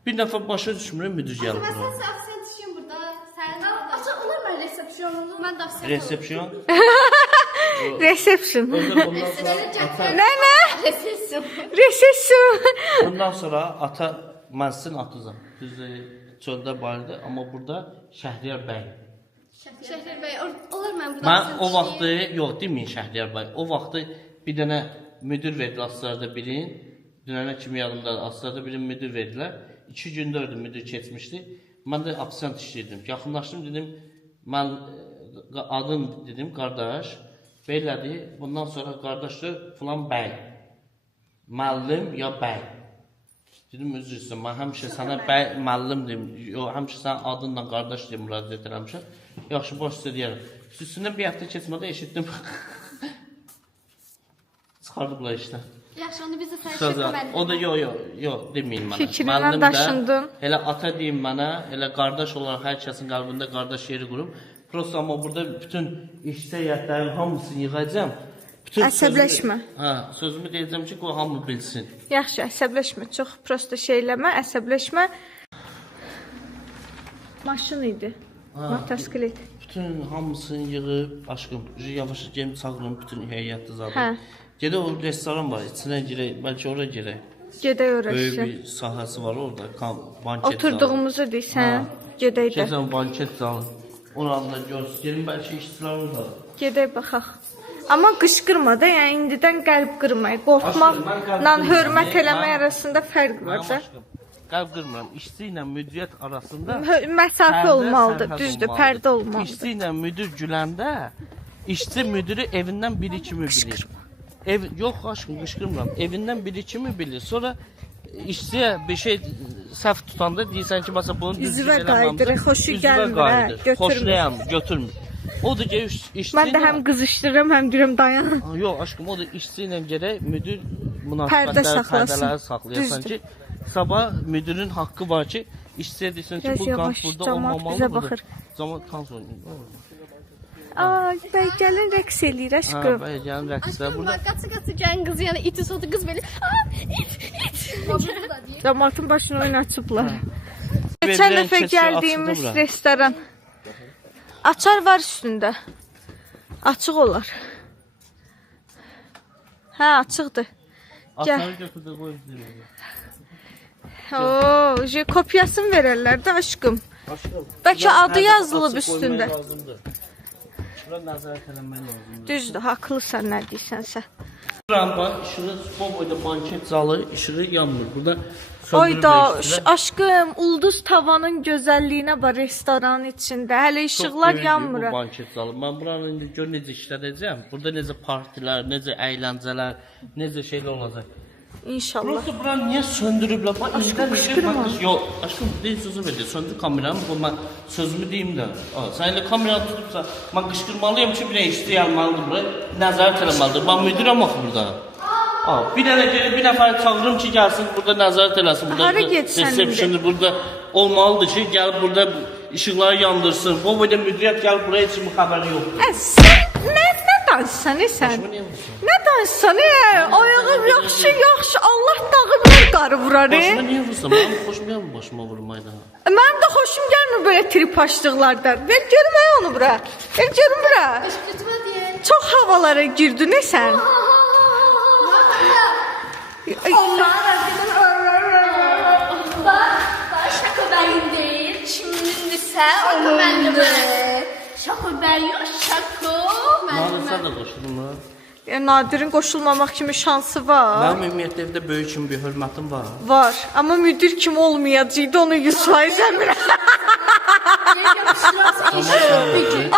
Bir nəfər başa düşmürəm, müdür gəlir Ben bura. sen afisiyentişiyim burada. Sen Aça olur mu resepsiyonunu? Ben de afisiyent Resepsiyon. Reception. Ondan sonra ata, Nə? Resepsiyon. Reception. ondan sonra ata mən sizin atızam. Düzdür, çöldə barıdır, amma burada Şəhriyar bəy. Şehir Bey olur mu? Ben burada Mən afisiyent o vaxtı, yox deməyin Şəhriyar bəy. O vaxtı bir dənə müdür verdi aslarda birin. Dünənə kimi yadımda aslarda birin müdür verdilər. 2 gün 4 müdür keçmişdi. Mən də afisiyant işləyirdim. Yaxınlaşdım dedim, mən adın dedim qardaş. Belədir. Bundan sonra qardaşdır filan bəy. Müəllim ya bəy. Dedim özür istəyirəm. Mən həmişə sənə bəy müəllim deyim. Yox, həmişə sənin adınla qardaş deyə müraciət etmişəm. Yaxşı, boş sizə deyərəm. Üstündən bir həftə keçmədə eşitdim. Çıxardıblar işdən. Yaxşı, onu biz de sen Sözə. O da yox deməyin mənə. Fikrindən Müəllim də daşındın. Elə ata deyim mənə, elə qardaş olaraq hər kəsin qəlbində qardaş yeri qurum. Prosta amma burada bütün işçi heyətlərin hamısını yığacağam. Bütün Əsəbləşmə. Sözümü deyəcəm ki, qoy hamı bilsin. Yaxşı, əsəbləşmə. Çox prosta şeyləmə, əsəbləşmə. Maşın idi. Motosiklet. Bütün hamısını yığıb, aşkım, yavaş gəlib çağırın bütün heyəti zaten. Hə. Gedə o restoran var, içinə girək, bəlkə ora girək. Gedək Böyük orası. bir sahəsi var orada, banket zalı. Oturduğumuzu deysən, gedək də. Keçən banket zalı. Oranı da görsün. Gelin bəlkə işçilər orada. Gedək baxaq. Amma qışqırma da, yəni indidən qəlb qırmayı, qorxmaqla hörmət eləmək arasında fərq var da. Qəlb qırmıram. İşçi ilə müdiriyyət arasında Məsafə olmalıdır, sərhəd düzdür, olmalıdır. pərdə olmalıdır. İşçi ilə müdir güləndə işçi müdürü evindən biri kimi bilir. Yox aşkım qışqırmıram. Evindən biri kimi bilir. Sonra işçiyə bir şey səhv tutanda deyirsən ki, məsələn bunu düzgün Üzvə qayıdır, xoşu gəlmir, hə, götürmür. Xoşlayam, götürmür. Odur ki, işçi Mən də həm qızışdırıram, həm deyirəm dayan. Yox aşkım, o da işçi ilə gərək müdür Pərdə münasibətləri, saxlasın. pərdələri saxlayasan Düzdür. ki, sabah müdürün haqqı var ki, işçiyə desin ki, Biraz bu yavaş, qant burada camaat olmamalı. bizə baxır. Camaat kant oynayır. Ay, bəy gəlin rəqs eləyir Ha, aşkım. bəy, gəlin rəqslər Aşkım burada. bak katı gelen kız yani iti sotu kız böyle. İt. Damatın başını oynatıblar. Geçən Verilən dəfə keçir, gəldiyimiz açıldı bura. restoran. Açar var üstündə. Açıq olar. Hə, açıqdır. Gəl. Atarı götürdü, qoy izləyir. Oo, kopyasını verərlər də aşkım. Aşkım. Bəlkə adı Hər yazılıb dəfə açıq üstündə. qoymaq lazımdır. Bura nəzarət eləmək lazımdır. Düzdür, haqlısan nə deyirsənsə. Ramba işığı bu boyda banket zalı işığı yanmır. Burada Ayda, söndürülmüşdür. aşkım, ulduz tavanın gözəlliyinə bax restoranın içində. Hələ işıqlar yanmır. Bu banket zalı. Mən buranı indi gör necə işlədəcəm. Burada necə partilər, necə əyləncələr, necə şeylər olacaq. İnşallah. Burası buranı niyə söndürüblər? Bax, Aşkım, qışqırma. Yox, aşkım, deyil sözü verdi. Söndür kameranı, bu mən sözümü deyim də. Sən elə kameranı tutubsa, mən qışqırmalıyım ki, bir işçi yanmalıdır bura. Nəzarət eləməlidir. Mən müdirəm axı burada. Bir dənə gəlib bir nəfər çağırım ki, gəlsin burada nəzarət eləsin. Burada Hara getsən resepsiyonu burada olmalıdır ki, gəlib burada işıqları yandırsın. Bu boyda müdiriyyət gəlib buraya heç kimin xəbəri yoxdur. Sən nə danışsan sən? Başımı niyə vursun? Nə danışsan? Ayağım yaxşı, yaxşı. Allah dağı verib qarı vurar. Başıma niye vursun? Benim xoşum gəlmir başıma vurmaydı. Mənim də xoşum gəlmir belə trip açdıqlardan. Ver görüm onu bura. Ver görüm bura. Qışqırtma deyin. Çox havalara girdin sən. Şaka benim değil. Kimindirsə o benimdir. Şaka ben yok. Şaka Nadir, sən benim. də qoşulun ha. Nadirin qoşulmamaq kimi şansı var. Mənim ümumiyyətlə evdə böyük kimi bir hörmətim var. Var. Amma müdir kimi olmayacaqdı, onu 100% əminəm.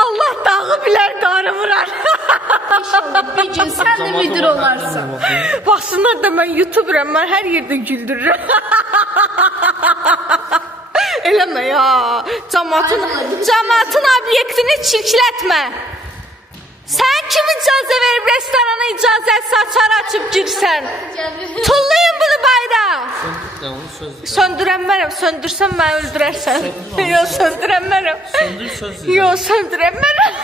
Allah dağı bilər, qarı vurar. İnşallah bir gün sen de müdür olarsın. Baxsınlar da mən YouTuberəm, mən hər yerdə güldürürəm. Eləmə ya. Cəmaatın obyektini çirklətmə. Sən kim icazə verib restorana icazəsi açar açıb girsən? Tullayın bunu bayra. Söndür də onu söz deyir. Söndürənmərəm, söndürsən məni öldürərsən. Yox, söndürənmərəm. Söndür söz deyir. Yox, söndürənmərəm.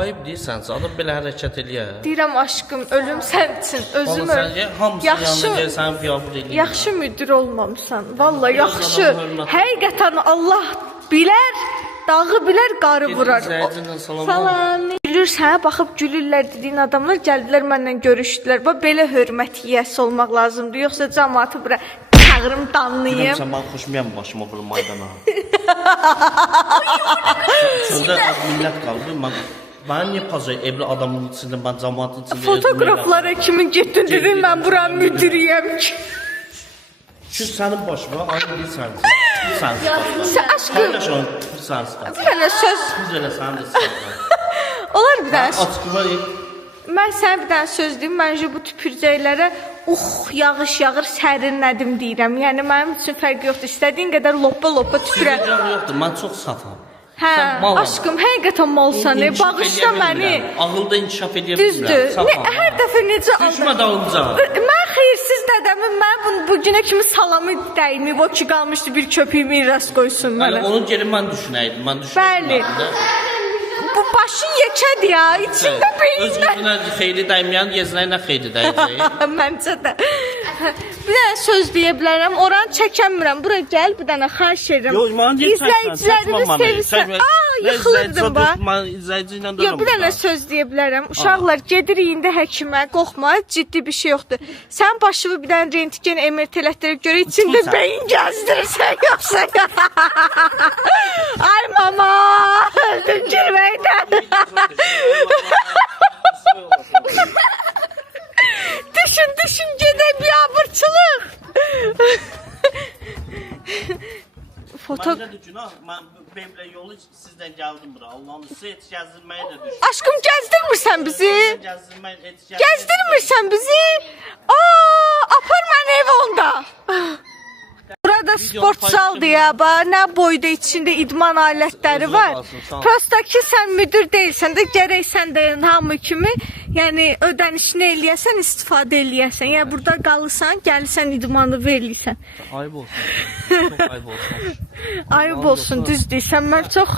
Ayıb deyirsən, adam belə hərəkət eləyər. Deyirəm aşkım, ölüm sən üçün, özüm Vallahi ölüm. sən hamısının yanında gəl, sən biabır eləyir. Yaxşı müdür olmamısan. Vallahi Biraz yaxşı. adamın hörməti. Həqiqətən Allah bilər, dağı bilər, qarı vurar. İzləyicindən salam. Salam. Gülürsən, baxıb gülürlər dediyin adamlar gəldilər mənlə görüşdülər. Bax belə hörmət yiyəsi olmaq lazımdır. Yoxsa cəmaatı bura çağırım, danlayım. Sən mən xoşmayam başıma vurmaydana. Sözdə millət qaldı. Mən niyə pazar evli adamın içində, mən cəmaatın içində Fotoqraflara kimin getdin dedin, mən buranın müdiriyəm ki. Şu sənin başına aynı bilsən. Sən Sən aşkım, Paylaş onu, sən sıxat. bir dənə söz. Biz elə sənin də sıxat. Olar bir dənə. Açıqlar Mən sənə bir dənə söz deyim, məncə bu tüpürcəklərə yağış yağır, sərinlədim deyirəm. Yəni mənim üçün fərqi yoxdur. İstədiyin qədər loppa tüpürə. Sizə yoxdur, mən çox safam. Hə, Sən malam. aşkım, həqiqətən malsan. Bağışla məni. Ağılda inkişaf edə Düzdür. bilmirəm. Safam. Hər dəfə necə Düşmə dalımca. Mən xeyirsiz dədəmin mən bu günə kimi salamı dəyməyib, o ki qalmışdı bir köpüyü miras qoysun Yəni mənə. onun gəlin mən düşünəydim. Mən Bəli. Bu başı yekədir ya, içində Öz beyin. yüzünə xeyli dəyməyən yezinə nə xeyli dəyəcək. Məncə də. Bir dənə söz deyə bilərəm. Oranı çəkəmirəm. Bura gəl, bir dənə xahiş edirəm. Yox, mən deyim İzləyicilərimiz sevirsən. Yıxılırdım bax. Mən izləyici ilə durmuram. Yox, bir dənə söz deyə bilərəm. Uşaqlar gedirik indi həkimə, qorxma, ciddi bir şey yoxdur. Sən başını bir dənə rentgen MRT elətdirib görə içində Uçursan. beyin gəzdirirsən yoxsa. Ay mama, öldüm girməkdən. Düşün gedək biabırçılıq. Mən də günah, mən belə yolu sizdən gəldim bura. Allah'ın sizi et gəzdirməyə də düşdüm. Aşkım gəzdirmirsən bizi. Gəzdirməyə Gəzdirmirsən bizi. Apar məni evə onda. Burada sport saldı ya, nə boyda içində idman alətləri var. Prosta ki sən müdür deyilsən də gərək sən də hamı kimi, yəni ödənişini eləyəsən, istifadə eləyəsən. Yəni burada qalırsan, gəlirsən idmanı verirsən. Ayıb olsun. Çox ayıb olsun. Ayıb olsun, düz deyirsən. Mən çox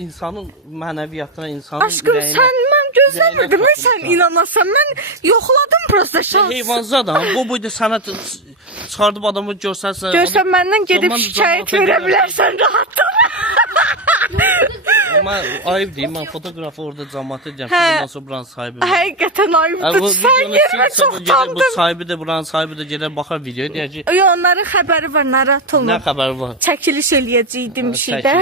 İnsanın mənəviyyatına, insanın aşkım sən mən gözləmirdim, sən inanasan. Mən yoxladım prosta şans. Heyvanzadan bu boyda sənət çıxardıb adamı görsənsən. Görsən məndən gedib şikayət verə bilərsən rahatlıqla. Mən ayıb deyim, mən fotoğrafı orada cəmaat edirəm. Hə. Bundan sonra buranın sahibi. Həqiqətən ayıbdır. Sən yermə çox Bu utandım. sahibi də buranın sahibi də gedər baxar videoya deyər ki, Yox, onların xəbəri var, narahat nə olma. xəbər var? Çəkiliş eləyəcəkdim şeydə.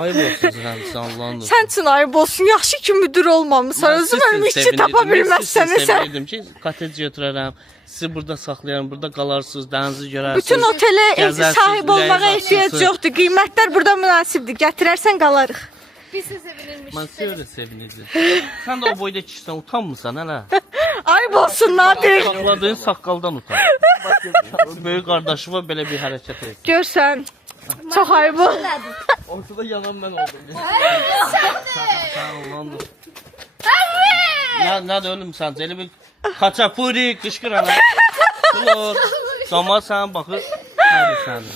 Ayıb olsun sən Allah'ın. Sən üçün ayıb olsun, yaxşı ki müdür olmamısan. Özüm ölüm işçi tapa bilməzsən sən. Sevinirdim ki, kotec götürərəm. Sizi burada saxlayarım, burada qalarsınız, dənizi görərsiniz. Bütün otelə gəzərsiniz, sahib olmağa ürəyiniz ehtiyac açılsın. yoxdur. Qiymətlər burada münasibdir. Gətirərsən qalarıq. Biz de sevinirmiş. Mən sevə sevinirdim. Sən də o boyda kişisən, utanmırsan hələ? Ayıb olsun Nadir. Saxladığın saqqaldan utan. Böyük qardaşı var belə bir hərəkət edir. Görsən. Çox ayıb ol. Ortada yalan mən oldum. Sən Allah'ın. Nə də ölüm sən, elə bir kaçapuri qışqır ana. Klor. Zaman sən baxır. Nədir sən?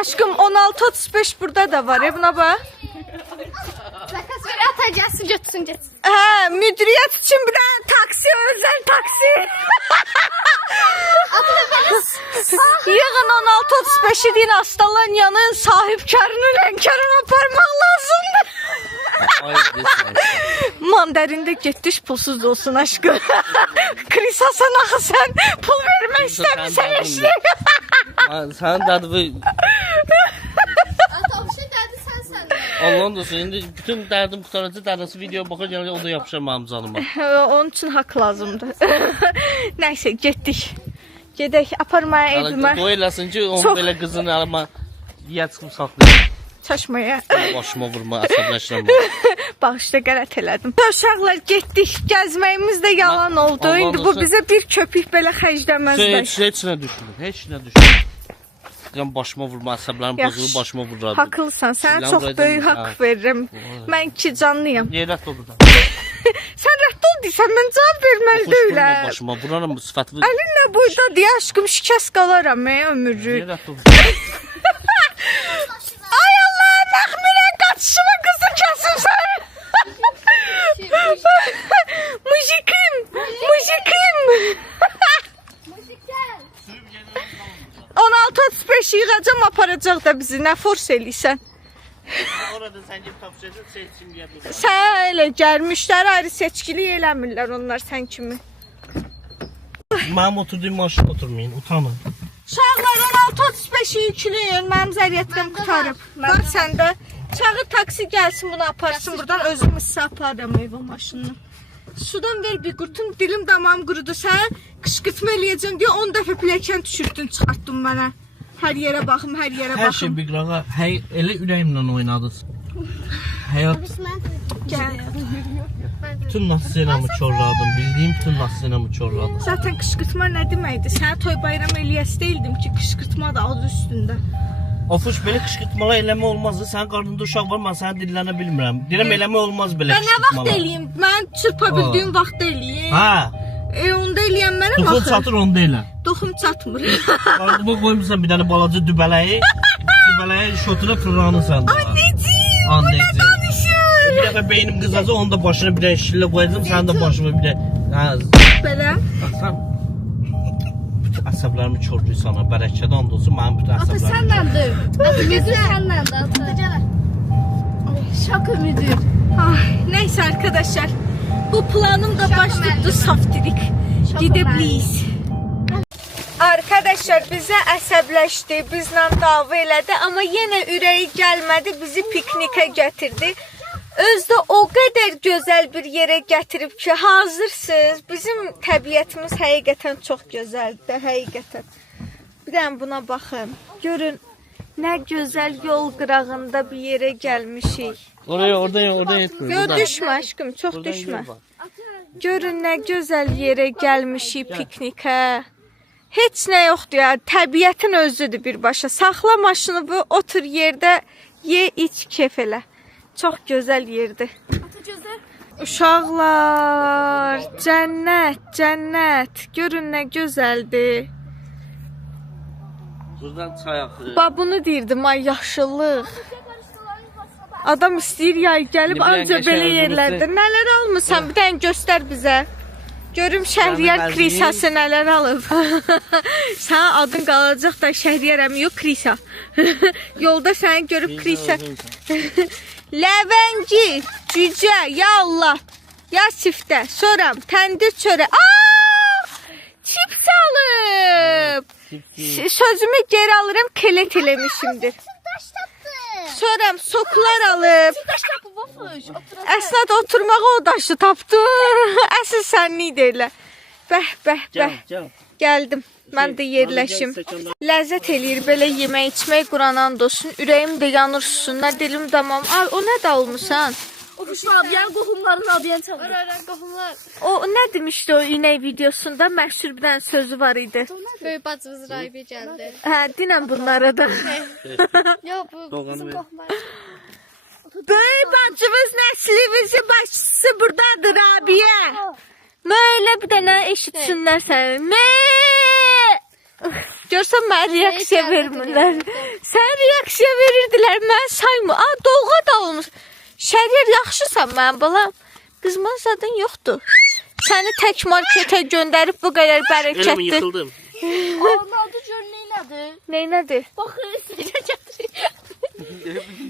Aşkım 16-35 burada da var. Buna bax. Zakas ver at Ata gəlsin, götürsün, getsin. Hə, müdiriyyət üçün bir dənə taksi, özəl taksi. Yığın 16-35-i deyin Astalanyanın sahibkarını Lənkərana aparmaq lazımdır. Ay, desən. Mandarində getdiş pulsuz olsun aşkım. Krisa sən axı sən pul vermək istəmirsən eşlik. Sənin dədi Ata, o şey dədi sən. Allah'ın olsun. İndi bütün dərdim qutaracaq, dərəsi video baxır, gəlir o da yapışır mənim canıma. Onun üçün haqq lazımdır. Nəysə, getdik. Gedək, aparmaya evimə. Qoy eləsin ki, onun belə qızını alma, yiyə çıxıb saxlayır. Çaşmaya. Başıma vurma, əsəbləşdirmə. Bağışda qələt elədim. Uşaqlar getdik, gəzməyimiz də yalan oldu. Allah İndi bu olsun. bizə bir köpük belə xərcləməzlər. Heç nə düşünmür, heç nə düşünmür. Yəni başıma vurma, əsəblərim Yaxşı. bozulur, başıma vurur. Haqlısan, sənə çox böyük haqq verirəm. Mən ki canlıyam. Yerət ol buradan. Sən rədd ol deyirsən, mən cavab verməli Vurma deyiləm. başıma, vuraram bu sifəti. Əlinlə boyda deyə aşkım şikəst qalaram, ömürlük. Yerət ol. Ay Allah, məxmirən qaçışıma qızı kəsim sən. Mujikim, mujikim. 16-35 yığacam aparacaq da bizi, nə fors eləysən. Orada sən gidib tapışacaq, seçim gəlir. Sən elə gəlmişlər, ayrı seçkilik eləmirlər onlar sən kimi. Mənim oturduğum maşın oturmayın, utanın. Uşaqlar 16-35 yükləyin, mənim zəriyyətdən qutarıb. Var səndə. Çağır taksi gəlsin, bunu aparsın buradan, özüm sizə aparıram evə maşınını. Sudan ver bir qurtum, dilim damam qurudu. Sən qışqırtma eləyəcəm deyə 10 dəfə piləkən düşürtdün, çıxartdın mənə. Hər yerə baxım, hər yerə Hər şey baxım. bir qırağa, elə ürəyimlə oynadınız. Həyat Gəl. bütün nasiyyəmı çorladım, bildiyim bütün nasiyyəmı çorladım. Zaten qışqırtma nə deməkdir? Sənə toy bayram eləyəsi deyildim ki, qışqırtma da adı üstündə. Ofuş belə qışqırtmalar eləmə olmazdı. Sənin qarnında uşaq var, mən səni dillənə bilmirəm. Deyirəm eləmə olmaz belə Mən nə vaxt qışqırtmalar. eləyim? Mən çırpa bildiyim vaxt eləyim. Hə, Onda eləyəm mənəm duxul axı. çatır onda elə. Doxum çatmır. Qarnıma qoymusan bir dənə balaca dübələyi. Dübələyi şotuna fırlanırsan. Anneciğim, bu ne Anneciğim. danışır? Bir dəfə beynim qızacaq, onun da başına bir dənə şillə qoyacağım, sənin də başına bir dənə. Hə, Belə. sən bütün əsəblərimi çorluysan, bərəkədə and olsun, mənim bütün Ata əsəblərimi. sənləndir. Ata müdür sənləndir. Ata gələr. Şaka müdür. Ay, neyse arkadaşlar. Bu planım da baş tutdu saftirik. Gidebiliriz. Arkadaşlar bize əsəbləşdi, bizlə dava elədi, amma yenə ürəyi gəlmədi, bizi piknikə gətirdi. Özdə o qədər gözəl bir yerə gətirib ki, hazırsınız. Bizim təbiətimiz həqiqətən çox gözəldir, həqiqətən. Bir dənə buna baxın. Görün, nə gözəl yol qırağında bir yerə gəlmişik. Oradan yetmir. Gör düşmə aşkım, çox düşmə. Görün nə gözəl yerə gəlmişik piknikə. Heç nə yoxdur ya, təbiətin özüdür birbaşa. Saxla maşını bu, otur yerdə, ye, iç, kef elə. Çox gözəl yerdir. Uşaqlar, cənnət, cənnət. Görün nə gözəldir. Buradan çay axır. Babunu deyirdim, ay yaşıllıq. Adam istəyir yay gəlib Bir dənə anca qəşəng belə özümüzdə- yerlərdə. Nələr almısan? Bir dənə göstər bizə. Görüm Şəhriyar Sənin Krisası nələr alıb. Sənin adın qalacaq da Şəhriyarəm, yox Krisa. Yolda səni görüb Krisa. Ləvəngi, cücə, ya Allah. Ya siftə, soram, təndir çörə. Çips alıb. Sözümü geri alırım, kelet eləmişimdir. Soram, soklar alıb. Daş tapı bafuş. Əsnad oturmağa o daşı tapdı. Əsl sənlik deyirlər. Bəh, bəh, bəh. Gəl. Gəldim. Mən də yerləşim. Ləzzət eləyir belə yemək içmək, Quranan olsun. Ürəyim də yanır susundan, dilim damam. Ay, o nə də almısan? O Şabiyan qohumların abiyan çalır. Qohumlar. O nə demişdi o inək videosunda? Məşhur bir dənə sözü var idi. Böyük bacımız Raibə gəldi. Hə, dinən bunlara da. Yo bu Doğanı bizim ver. qohumlar. Böyük bacımız nəslimizi başçısı buradadır abiyə. Böyle bir dənə eşitsinlər səni. Görsən mən reaksiya vermirlər. Sən reaksiya verirdilər, mən saymı. Dolğa da olmuş. Şərir yaxşısan mən balam. Qızman zadın yoxdur. Səni tək marketə göndərib bu qədər Elimi bərəkətli. yıkıldım. Anladı gör neylədi? Neynədir? Baxın sizə gətirir.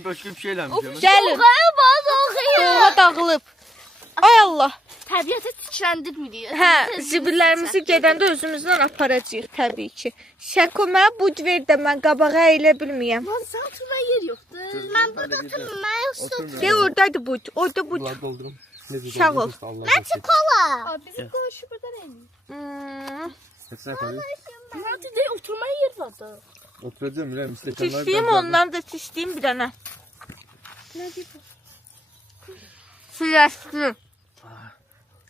Başka bir şey eləmişəm. Gəlin. Oxaya bax oxaya. Doğa dağılıb. Ay Allah. Təbiəti titrəndirmirik. Hə, zibillərimizi gedəndə özümüzdən aparacağıq təbii ki. Şəko mənə bud ver də mən qabağa əylə bilməyəm. Lan sən oturmaya yer yoxdur. Mən burada otururum. Mən yoxsa De oradadır bud. Orada bud. Bunlar doldurum. Sağ ol. Mən çikola. Bizim qonşu burada neymiş? Sen tabii. Hadi de oturmaya yer var da. Oturacağım İrem. İstekanlar. Tişliyim ondan da tişliyim bir dənə. Sürəşdi.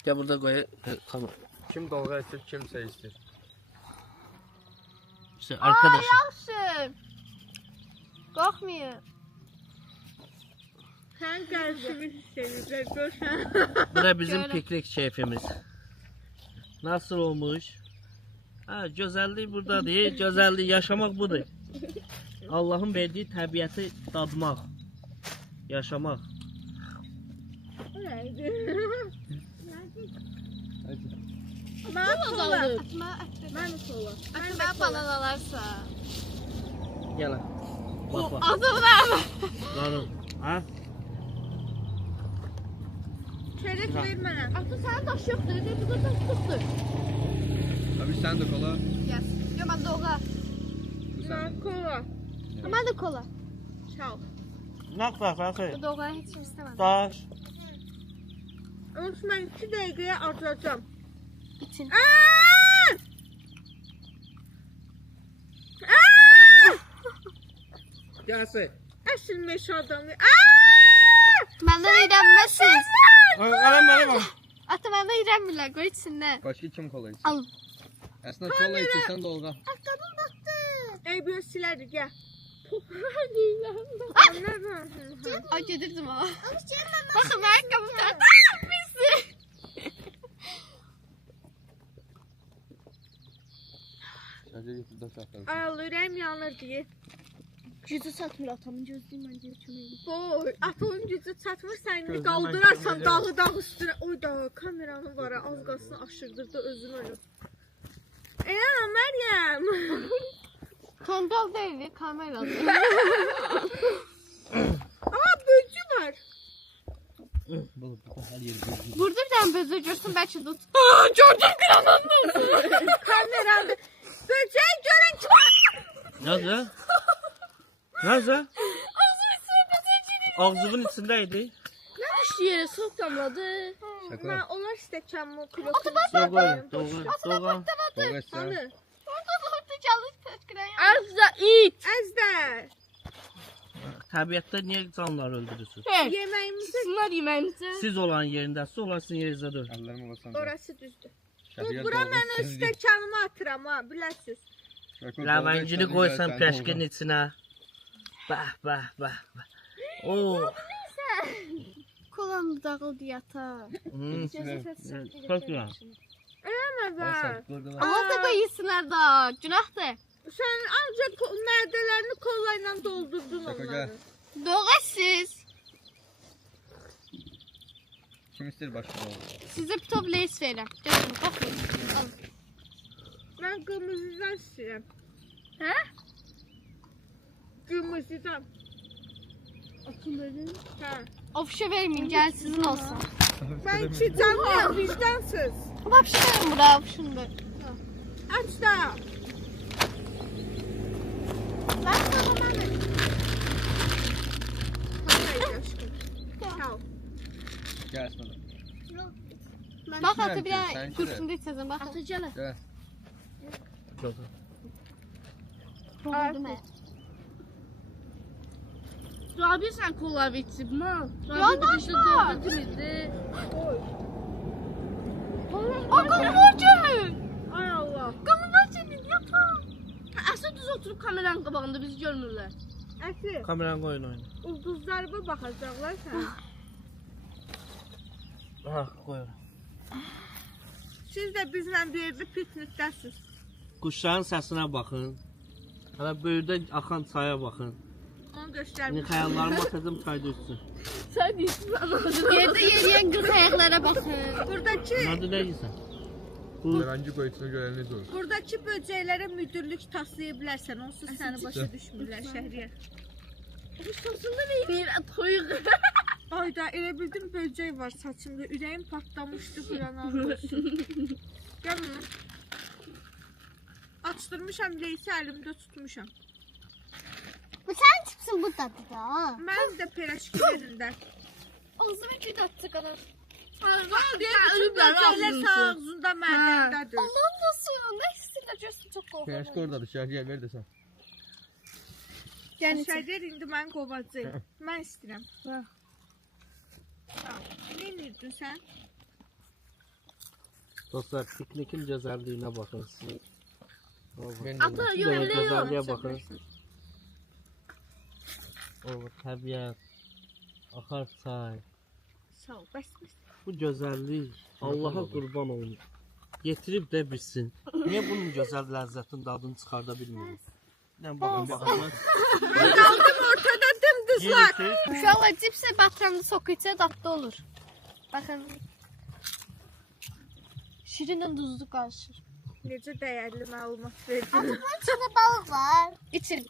Gel burada koy. Tamam. Kim dalga ister, kim çay ister. İşte arkadaşım. Yaxşı. Qalxmayın. Sən gəlişimi istəyirlər, görsən. Bu da bizim piknik keyfimiz. Nasıl olmuş? Ha, güzelliği burada değil. Güzelliği yaşamak budur. Allah'ın verdiği tabiatı tadmak. Yaşamak. Mən kola. Mən kola. Mən bananalarsa. Gel lan. Bak bak. Adamlar. Lan. Ha? Çörək ver mənə. Ata sənin daş yoxdur. De burada daş yoxdur. Abi sen de kola. Yes. Yo mən doğğa. Bu sen. Mən kola. Mən də kola. Sağ ol. Nak bak bakayım. Bu doğğa heç kim istəmədi. Taş. Onun üçün mən 2 dəqiqəyə atacağam. İçin. Gelsin. Əsl meşə adamı. Məndən iyrənməsiz. Alem benim. Ata məndən iyrənmirlər. Qoy içsinlər. Başka kim kola içsin? Al. Aslında kola içirsen dolga. Atamın baktı. Ey bir silədir, gəl. Ay gedirdim ama. Bakın ayakkabım da. Pisi. Sadece getir daş atalım. Ay Allah, ürəyim yanır deyə. Gücü satmır atamın gözlüyüm bence kömeği. Boy, atamın gücü çatmır, sən indi Gözüm qaldırarsan mən dağı dağ üstünə. Oy da, kameranın var, az qalsın aşırdırdı özünü ölüm. Ey Məryəm. Tongal değil, kameralı. Aa, böcü var. Balık her yeri gözü. Burada bir tane böze görsün belki tut. Kameranda. Böceği görən kim? Nerede? Nerede? Ağzımın içindeydi. Ne düştü yere soğuk damladı. Şaka. Mən onlar istəkən kilosunu Doğan, doğan, doğan. Dolga içsen. Anı. Orada çalış kaçkıran ya. Azda it. Əzdə. Tabiatta niye canlılar öldürürsünüz? Yeməyimizi Bunlar yemeğimize. Siz olan yerinde, siz olan sizin yerinizde dur. Ellerime basan. orası düzdür. Şaka Bura mən öz stəkanımı atıram ha, biləsiz. Lavancını koysan peşkin içine. Bah bah bah bah. Oo. Kolan dağıldı yatağa. Hmm. Çok güzel. Eləmə bə. Allah da koyuyorsunlar da. Günah da. Sən ancaq mədələrini kolla ilə doldurdun Şaka onları. gel. Doğasız. Kim ister başka dolga? Size bir top lace vereyim. Gözüm bakın. Mən qırmızıdan istəyirəm. He? Qırmızıdan. Atın böyle. Hə. Ofşa vermeyin gel sizin olsun. Mən içəcəm, vicdansız. Ofşa verin buraya ofşunu da. Aç da. Ben sana ben de. Hayır aşkım. Sağ ol. Gel sana. Bak Sen atı bir içiyorsun, sen kursunda içeceğim bak. Atı canım. Gel. Çok. Oldu mu? Rabi sen kola içsin mal. Ya işte doğru demedi. Akıllı borcu. Ay Allah. Kamubacının yapar. Asıl düz oturup kameranın qabağında bizi görmürlər. Əsi, Kameran koyun oyna. ulduzlarıma baxacaqlar sən. Ha koyun. Siz də bizlə bir yerdə piknikdəsiz. Kuşların sesine bakın. Hala böyürde akan çaya bakın. Onu Şimdi göstərmişəm. xəyallarımı atacağım çayda üstün. Sen değilsin anladın. Yerde yeriyen kız ayaklara bakın. Buradakı Adı ne yiyorsun? Öğrenci boyutunu göreviniz olur. buradakı böcəklərə müdürlük taslaya bilərsən. Onsuz səni başa düşmürlər Şəhriyar. Şosunda neydi? Toyuq. Ayda elə bildim böcək var saçımda. Ürəyim partlamışdı buranın. Gəlmə. Açdırmışam leysi əlimdə tutmuşam. Bu sen çıksın buradadır da. Mən də peraşkilərində. Ağzıma küt attı kadar. Bütün böcəklər sağ ağzında mədəndədir. Allah'ım nasıl? Ne hissediyorsun? Çok korkuyorum. Keşke orada dışarıya ver desen. Yəni Şəhriyar indi məni qovacaq. Mən istəyirəm. Nə edirdin sən? Dostlar piknikin güzelliğine bakın siz. Ata yok öyle Güzelliğe yok. bakın. O tabiat, akar çay. Sağ ol, bəs. Bu güzellik Allah'a kurban olun. Getirip de bilsin. Niye bunun güzel lezzetin dadını çıkarda bilmiyorum. Ne bakın bakın. Qaldım ortada dımdızlar. Uşaqlar cipsə batıranda sokuitsə dadlı olur. Baxın. Şirinlə duzlu qarışır. Necə dəyərli məlumat verdin. Bunun içinde balık var. İçin.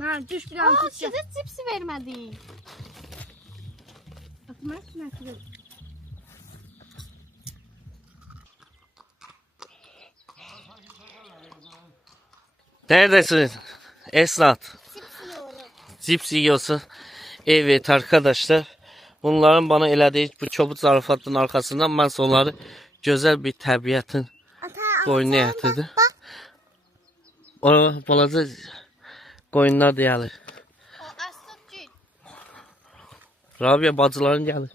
Ha, düş bir an Aa, tut. size cipsi vermedi. Atmaz mı? Neredesin? Esnat. Cips yiyorsun. Evet arkadaşlar. Bunların bana elədiyi bu çobuk zarafatın arkasından ben onları güzel bir təbiətin qoyununa yatırdım. O balaca qoyunlar da gəlir. O asıl cin. Rabia bacıların gəlir.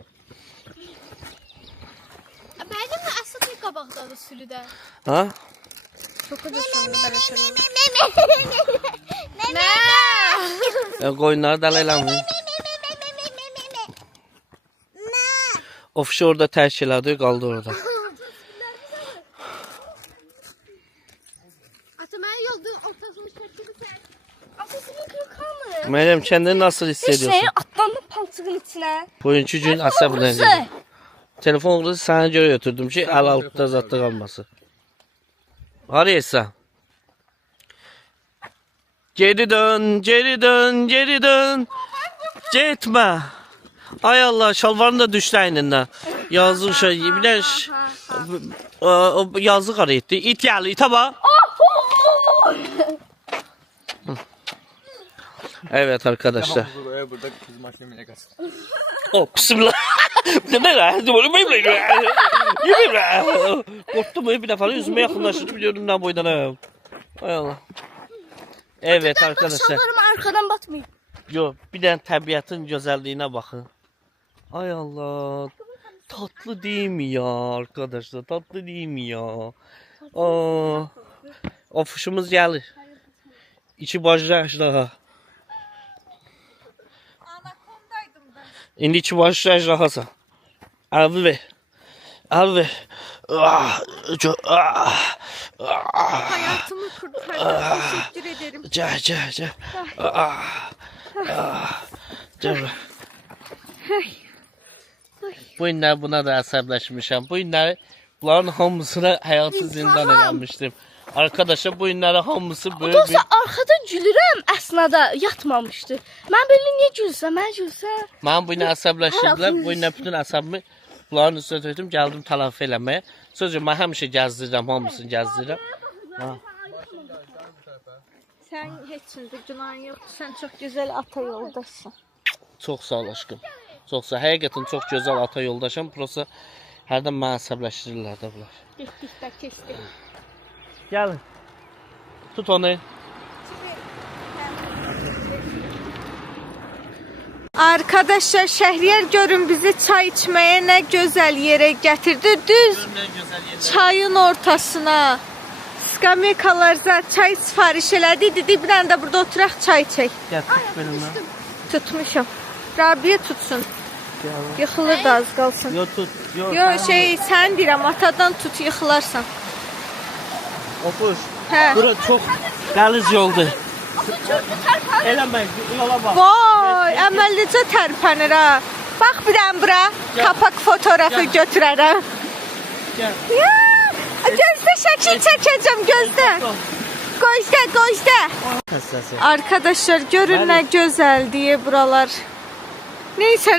Benim mi asıl bir kabaktadı sürüde? Ha? Çok acı şu anda ben yaşarım. Qoyunları da eləmir. Ofişi orada tərk elədi, qaldı orada. Ata ben yolduğum ortasını çektirdim. Atasını kırık Meryem kendini nasıl hissediyorsun? atlandım palçığın içine. Bugünkü gün əsəbləncə. Telefon qızı sənə görə götürdüm ki, əl altında zadda qalması. Haraysa? Geri dön, geri dön, geri dön. Getmə. Ay Allah, şalvarın da düşdü əynindən. Yazıq şey, bir o yazıq ara etdi. İt gəlir, ita bax. Evet arkadaşlar. Burada kız maşinine kalsın. Oh, bismillah. Ne la? Korktum bir defa yüzüme yakınlaştırdım biliyorum ne boydan ha. Hay Allah. Evet arkadaşlar. arkadan batmayın. Yo, bir de tabiatın güzelliğine bakın. Ay Allah. Tatlı değil mi ya arkadaşlar? Tatlı değil mi ya? Aa. Ofuşumuz gelir. İçi başlar daha. Anakondaydım ben. İndi içi başlar rahatsa. Abi ver. Abi ver. Hayatımı kurtardın. Teşekkür ederim. Gel. Gel. Bu günler buna da əsəbləşmişəm. Bu günləri bunların hamısına həyatı zindan eləmişdim. Arkadaşlar bu günləri hamısı böyle bir... Arkadan gülürəm əsnada yatmamışdı. Ben böyle niye gülsəm, mən gülsəm. Mən bu günə əsəbləşirdilər. Bu günə bütün əsəbimi bunların üstünə tökdüm. Gəldim tələfi eləməyə. Sözcə mən həmişə gəzdirirəm, hamısını gəzdirirəm. Sen hiçbir günahın yoktu. Sen çok güzel ata yoldasın. Çox sağ ol aşkım. Çox sağ ol. Həqiqətən çox gözəl ata yoldaşım. Prosta hərdən mənə əsəbləşdirirlər də bunlar. Getdik de kestik. Gəlin. Tut onu. Arkadaşlar Şəhriyar görün bizi çay içmeye ne güzel yere getirdi. Düz çayın ortasına. Skamyakalarca çay sifariş elədi. Dedi bir dənə də burada oturaq çay içək. Gətir benimlə. Tutmuşam. Rabia tutsun. Yıxılır da az qalsın. Yo tut. Yo sen deyirəm atadan tut yıxılarsan. Opuş. Hə. Bura çox qəliz yoldur. Eləmə, yola bax. Vay, əməllicə tərpənir ha. Bax bir dənə bura. Kapak fotoğrafı götürərəm. Gəl. Ya, gözdə şəkil çəkəcəm, gözdə. Gözdə. Həssəsi. Arkadaşlar görün ne güzel diye buralar. Neyse.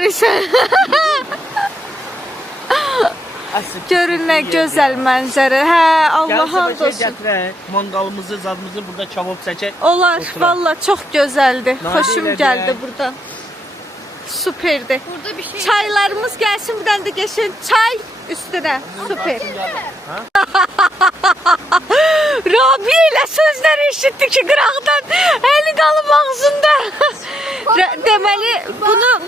Görün ne güzel manzara. Hə, Allah'a olsun. Gətirək. Mangalımızı, zadımızı burada kebab çəkək. Olar, Oturaq. valla çok güzeldi. Nadir Hoşum ilə geldi deyək. buradan. Süperdi. Burada bir şey. Çaylarımız gelsin, bir tane de geçin çay üstüne. Süper. Rabia ile sözler eşitti ki qıraqdan eli qalıb ağzında. Deməli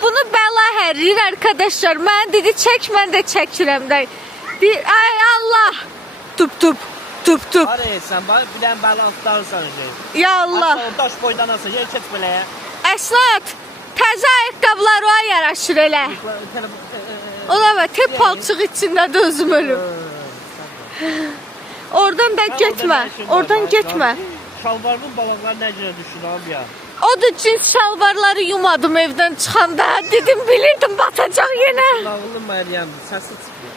bunu bəla hərir arkadaşlar. Mən dedi çək, mən də çəkirəm də. Ay Allah. Tup. Araya sen bana bir tane balanslar sanacak. Ya Allah. Aşağı daş boydan asın. Gel keç böyle ya. Əslat. Təzə ayaqqabılar o yaraşır elə. Ola və tep palçıq içində də özüm ölüm. Oradan da getmə. Oradan getmə. Şalvarın balıqlar nə cürə düşür abi ya? O da cins şalvarları yumadım evdən çıxanda. Dedim bilirdim batacaq yenə. Nağılı Məryəmdir. Səsi çıxmıyor.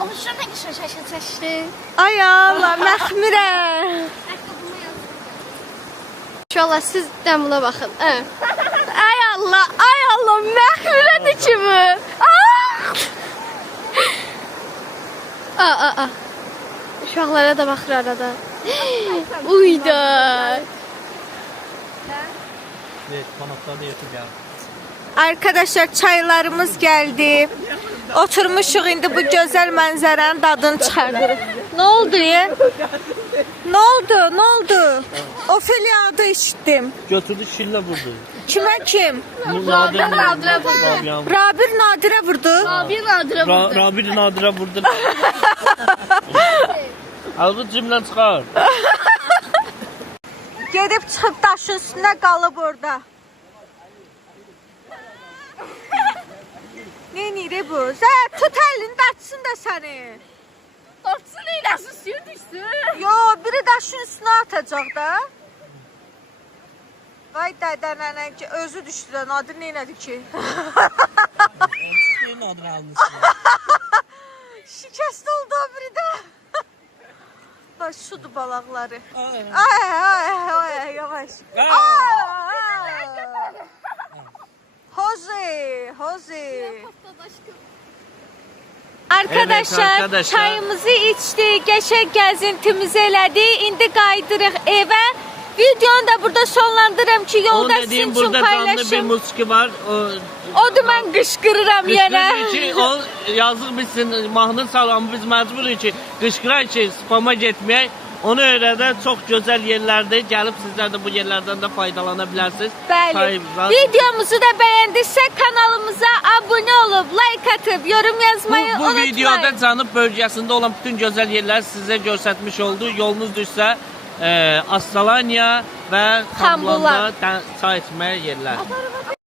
Ama şu ne güzel şaşır seçti. Ay Allah, məxmirə. İnşallah siz də buna baxın. Ay Allah, məxmirədir kimi. Uşaqlara da baxır arada. Uyda. Evet, kanatlarda yatıb ya. Arkadaşlar çaylarımız geldi. Oturmuşuq indi bu güzel manzaranın dadını çıxardırıq. Ne oldu ya? Ne oldu? Ofeliya adı eşittim. Götürdü şillə vurdu. Kime kim? Nadir Nadirə vurdu. Rabir Nadir'e vurdu. Abi Nadirə vurdu. Rabir Nadirə vurdu. Aldı cimlə çıxar. Gedib çıxıb daşın üstünə qalıb orada. Neyini bu? Sən tut əlini daçsın da səni. Tortsun eyləsin, suyu düşsün. Yo, biri daşın üstünə atacaq da. Vay dədənənə ki, özü düşdü də Nadir neynədi ki? Nadir almışsın. Şikəst oldu o biri də. Bax, şudur balaqları. Ay, yavaş. Hozi. Arkadaşlar, Evet, arkadaşlar. çayımızı içdik, geçək gəzintimizi elədik. İndi qaydırıq evə. Videonu da burada sonlandırıram ki, yolda Onun sizin dediğim üçün burada canlı bir paylaşım. musiki var. O da mən qışqırıram yenə. Qışqırır ki, o yazıq bilsin, mahnı salamı biz məcburuq ki, qışqırar ki, spama getməyək. Onu öyrədən çox gözəl yerlərdir. Gəlib sizlər də bu yerlərdən də faydalana bilərsiniz. Bəli. Videomuzu da bəyəndinizsə kanalımıza abunə olub, like atıb, yorum yazmayı Bu unutmayın. videoda Cənub bölgəsində olan bütün gözəl yerləri sizə göstərmiş oldu. Yolunuz düşsə Astalaniya və Xambula. Xambulanda çay içməyə yerlər.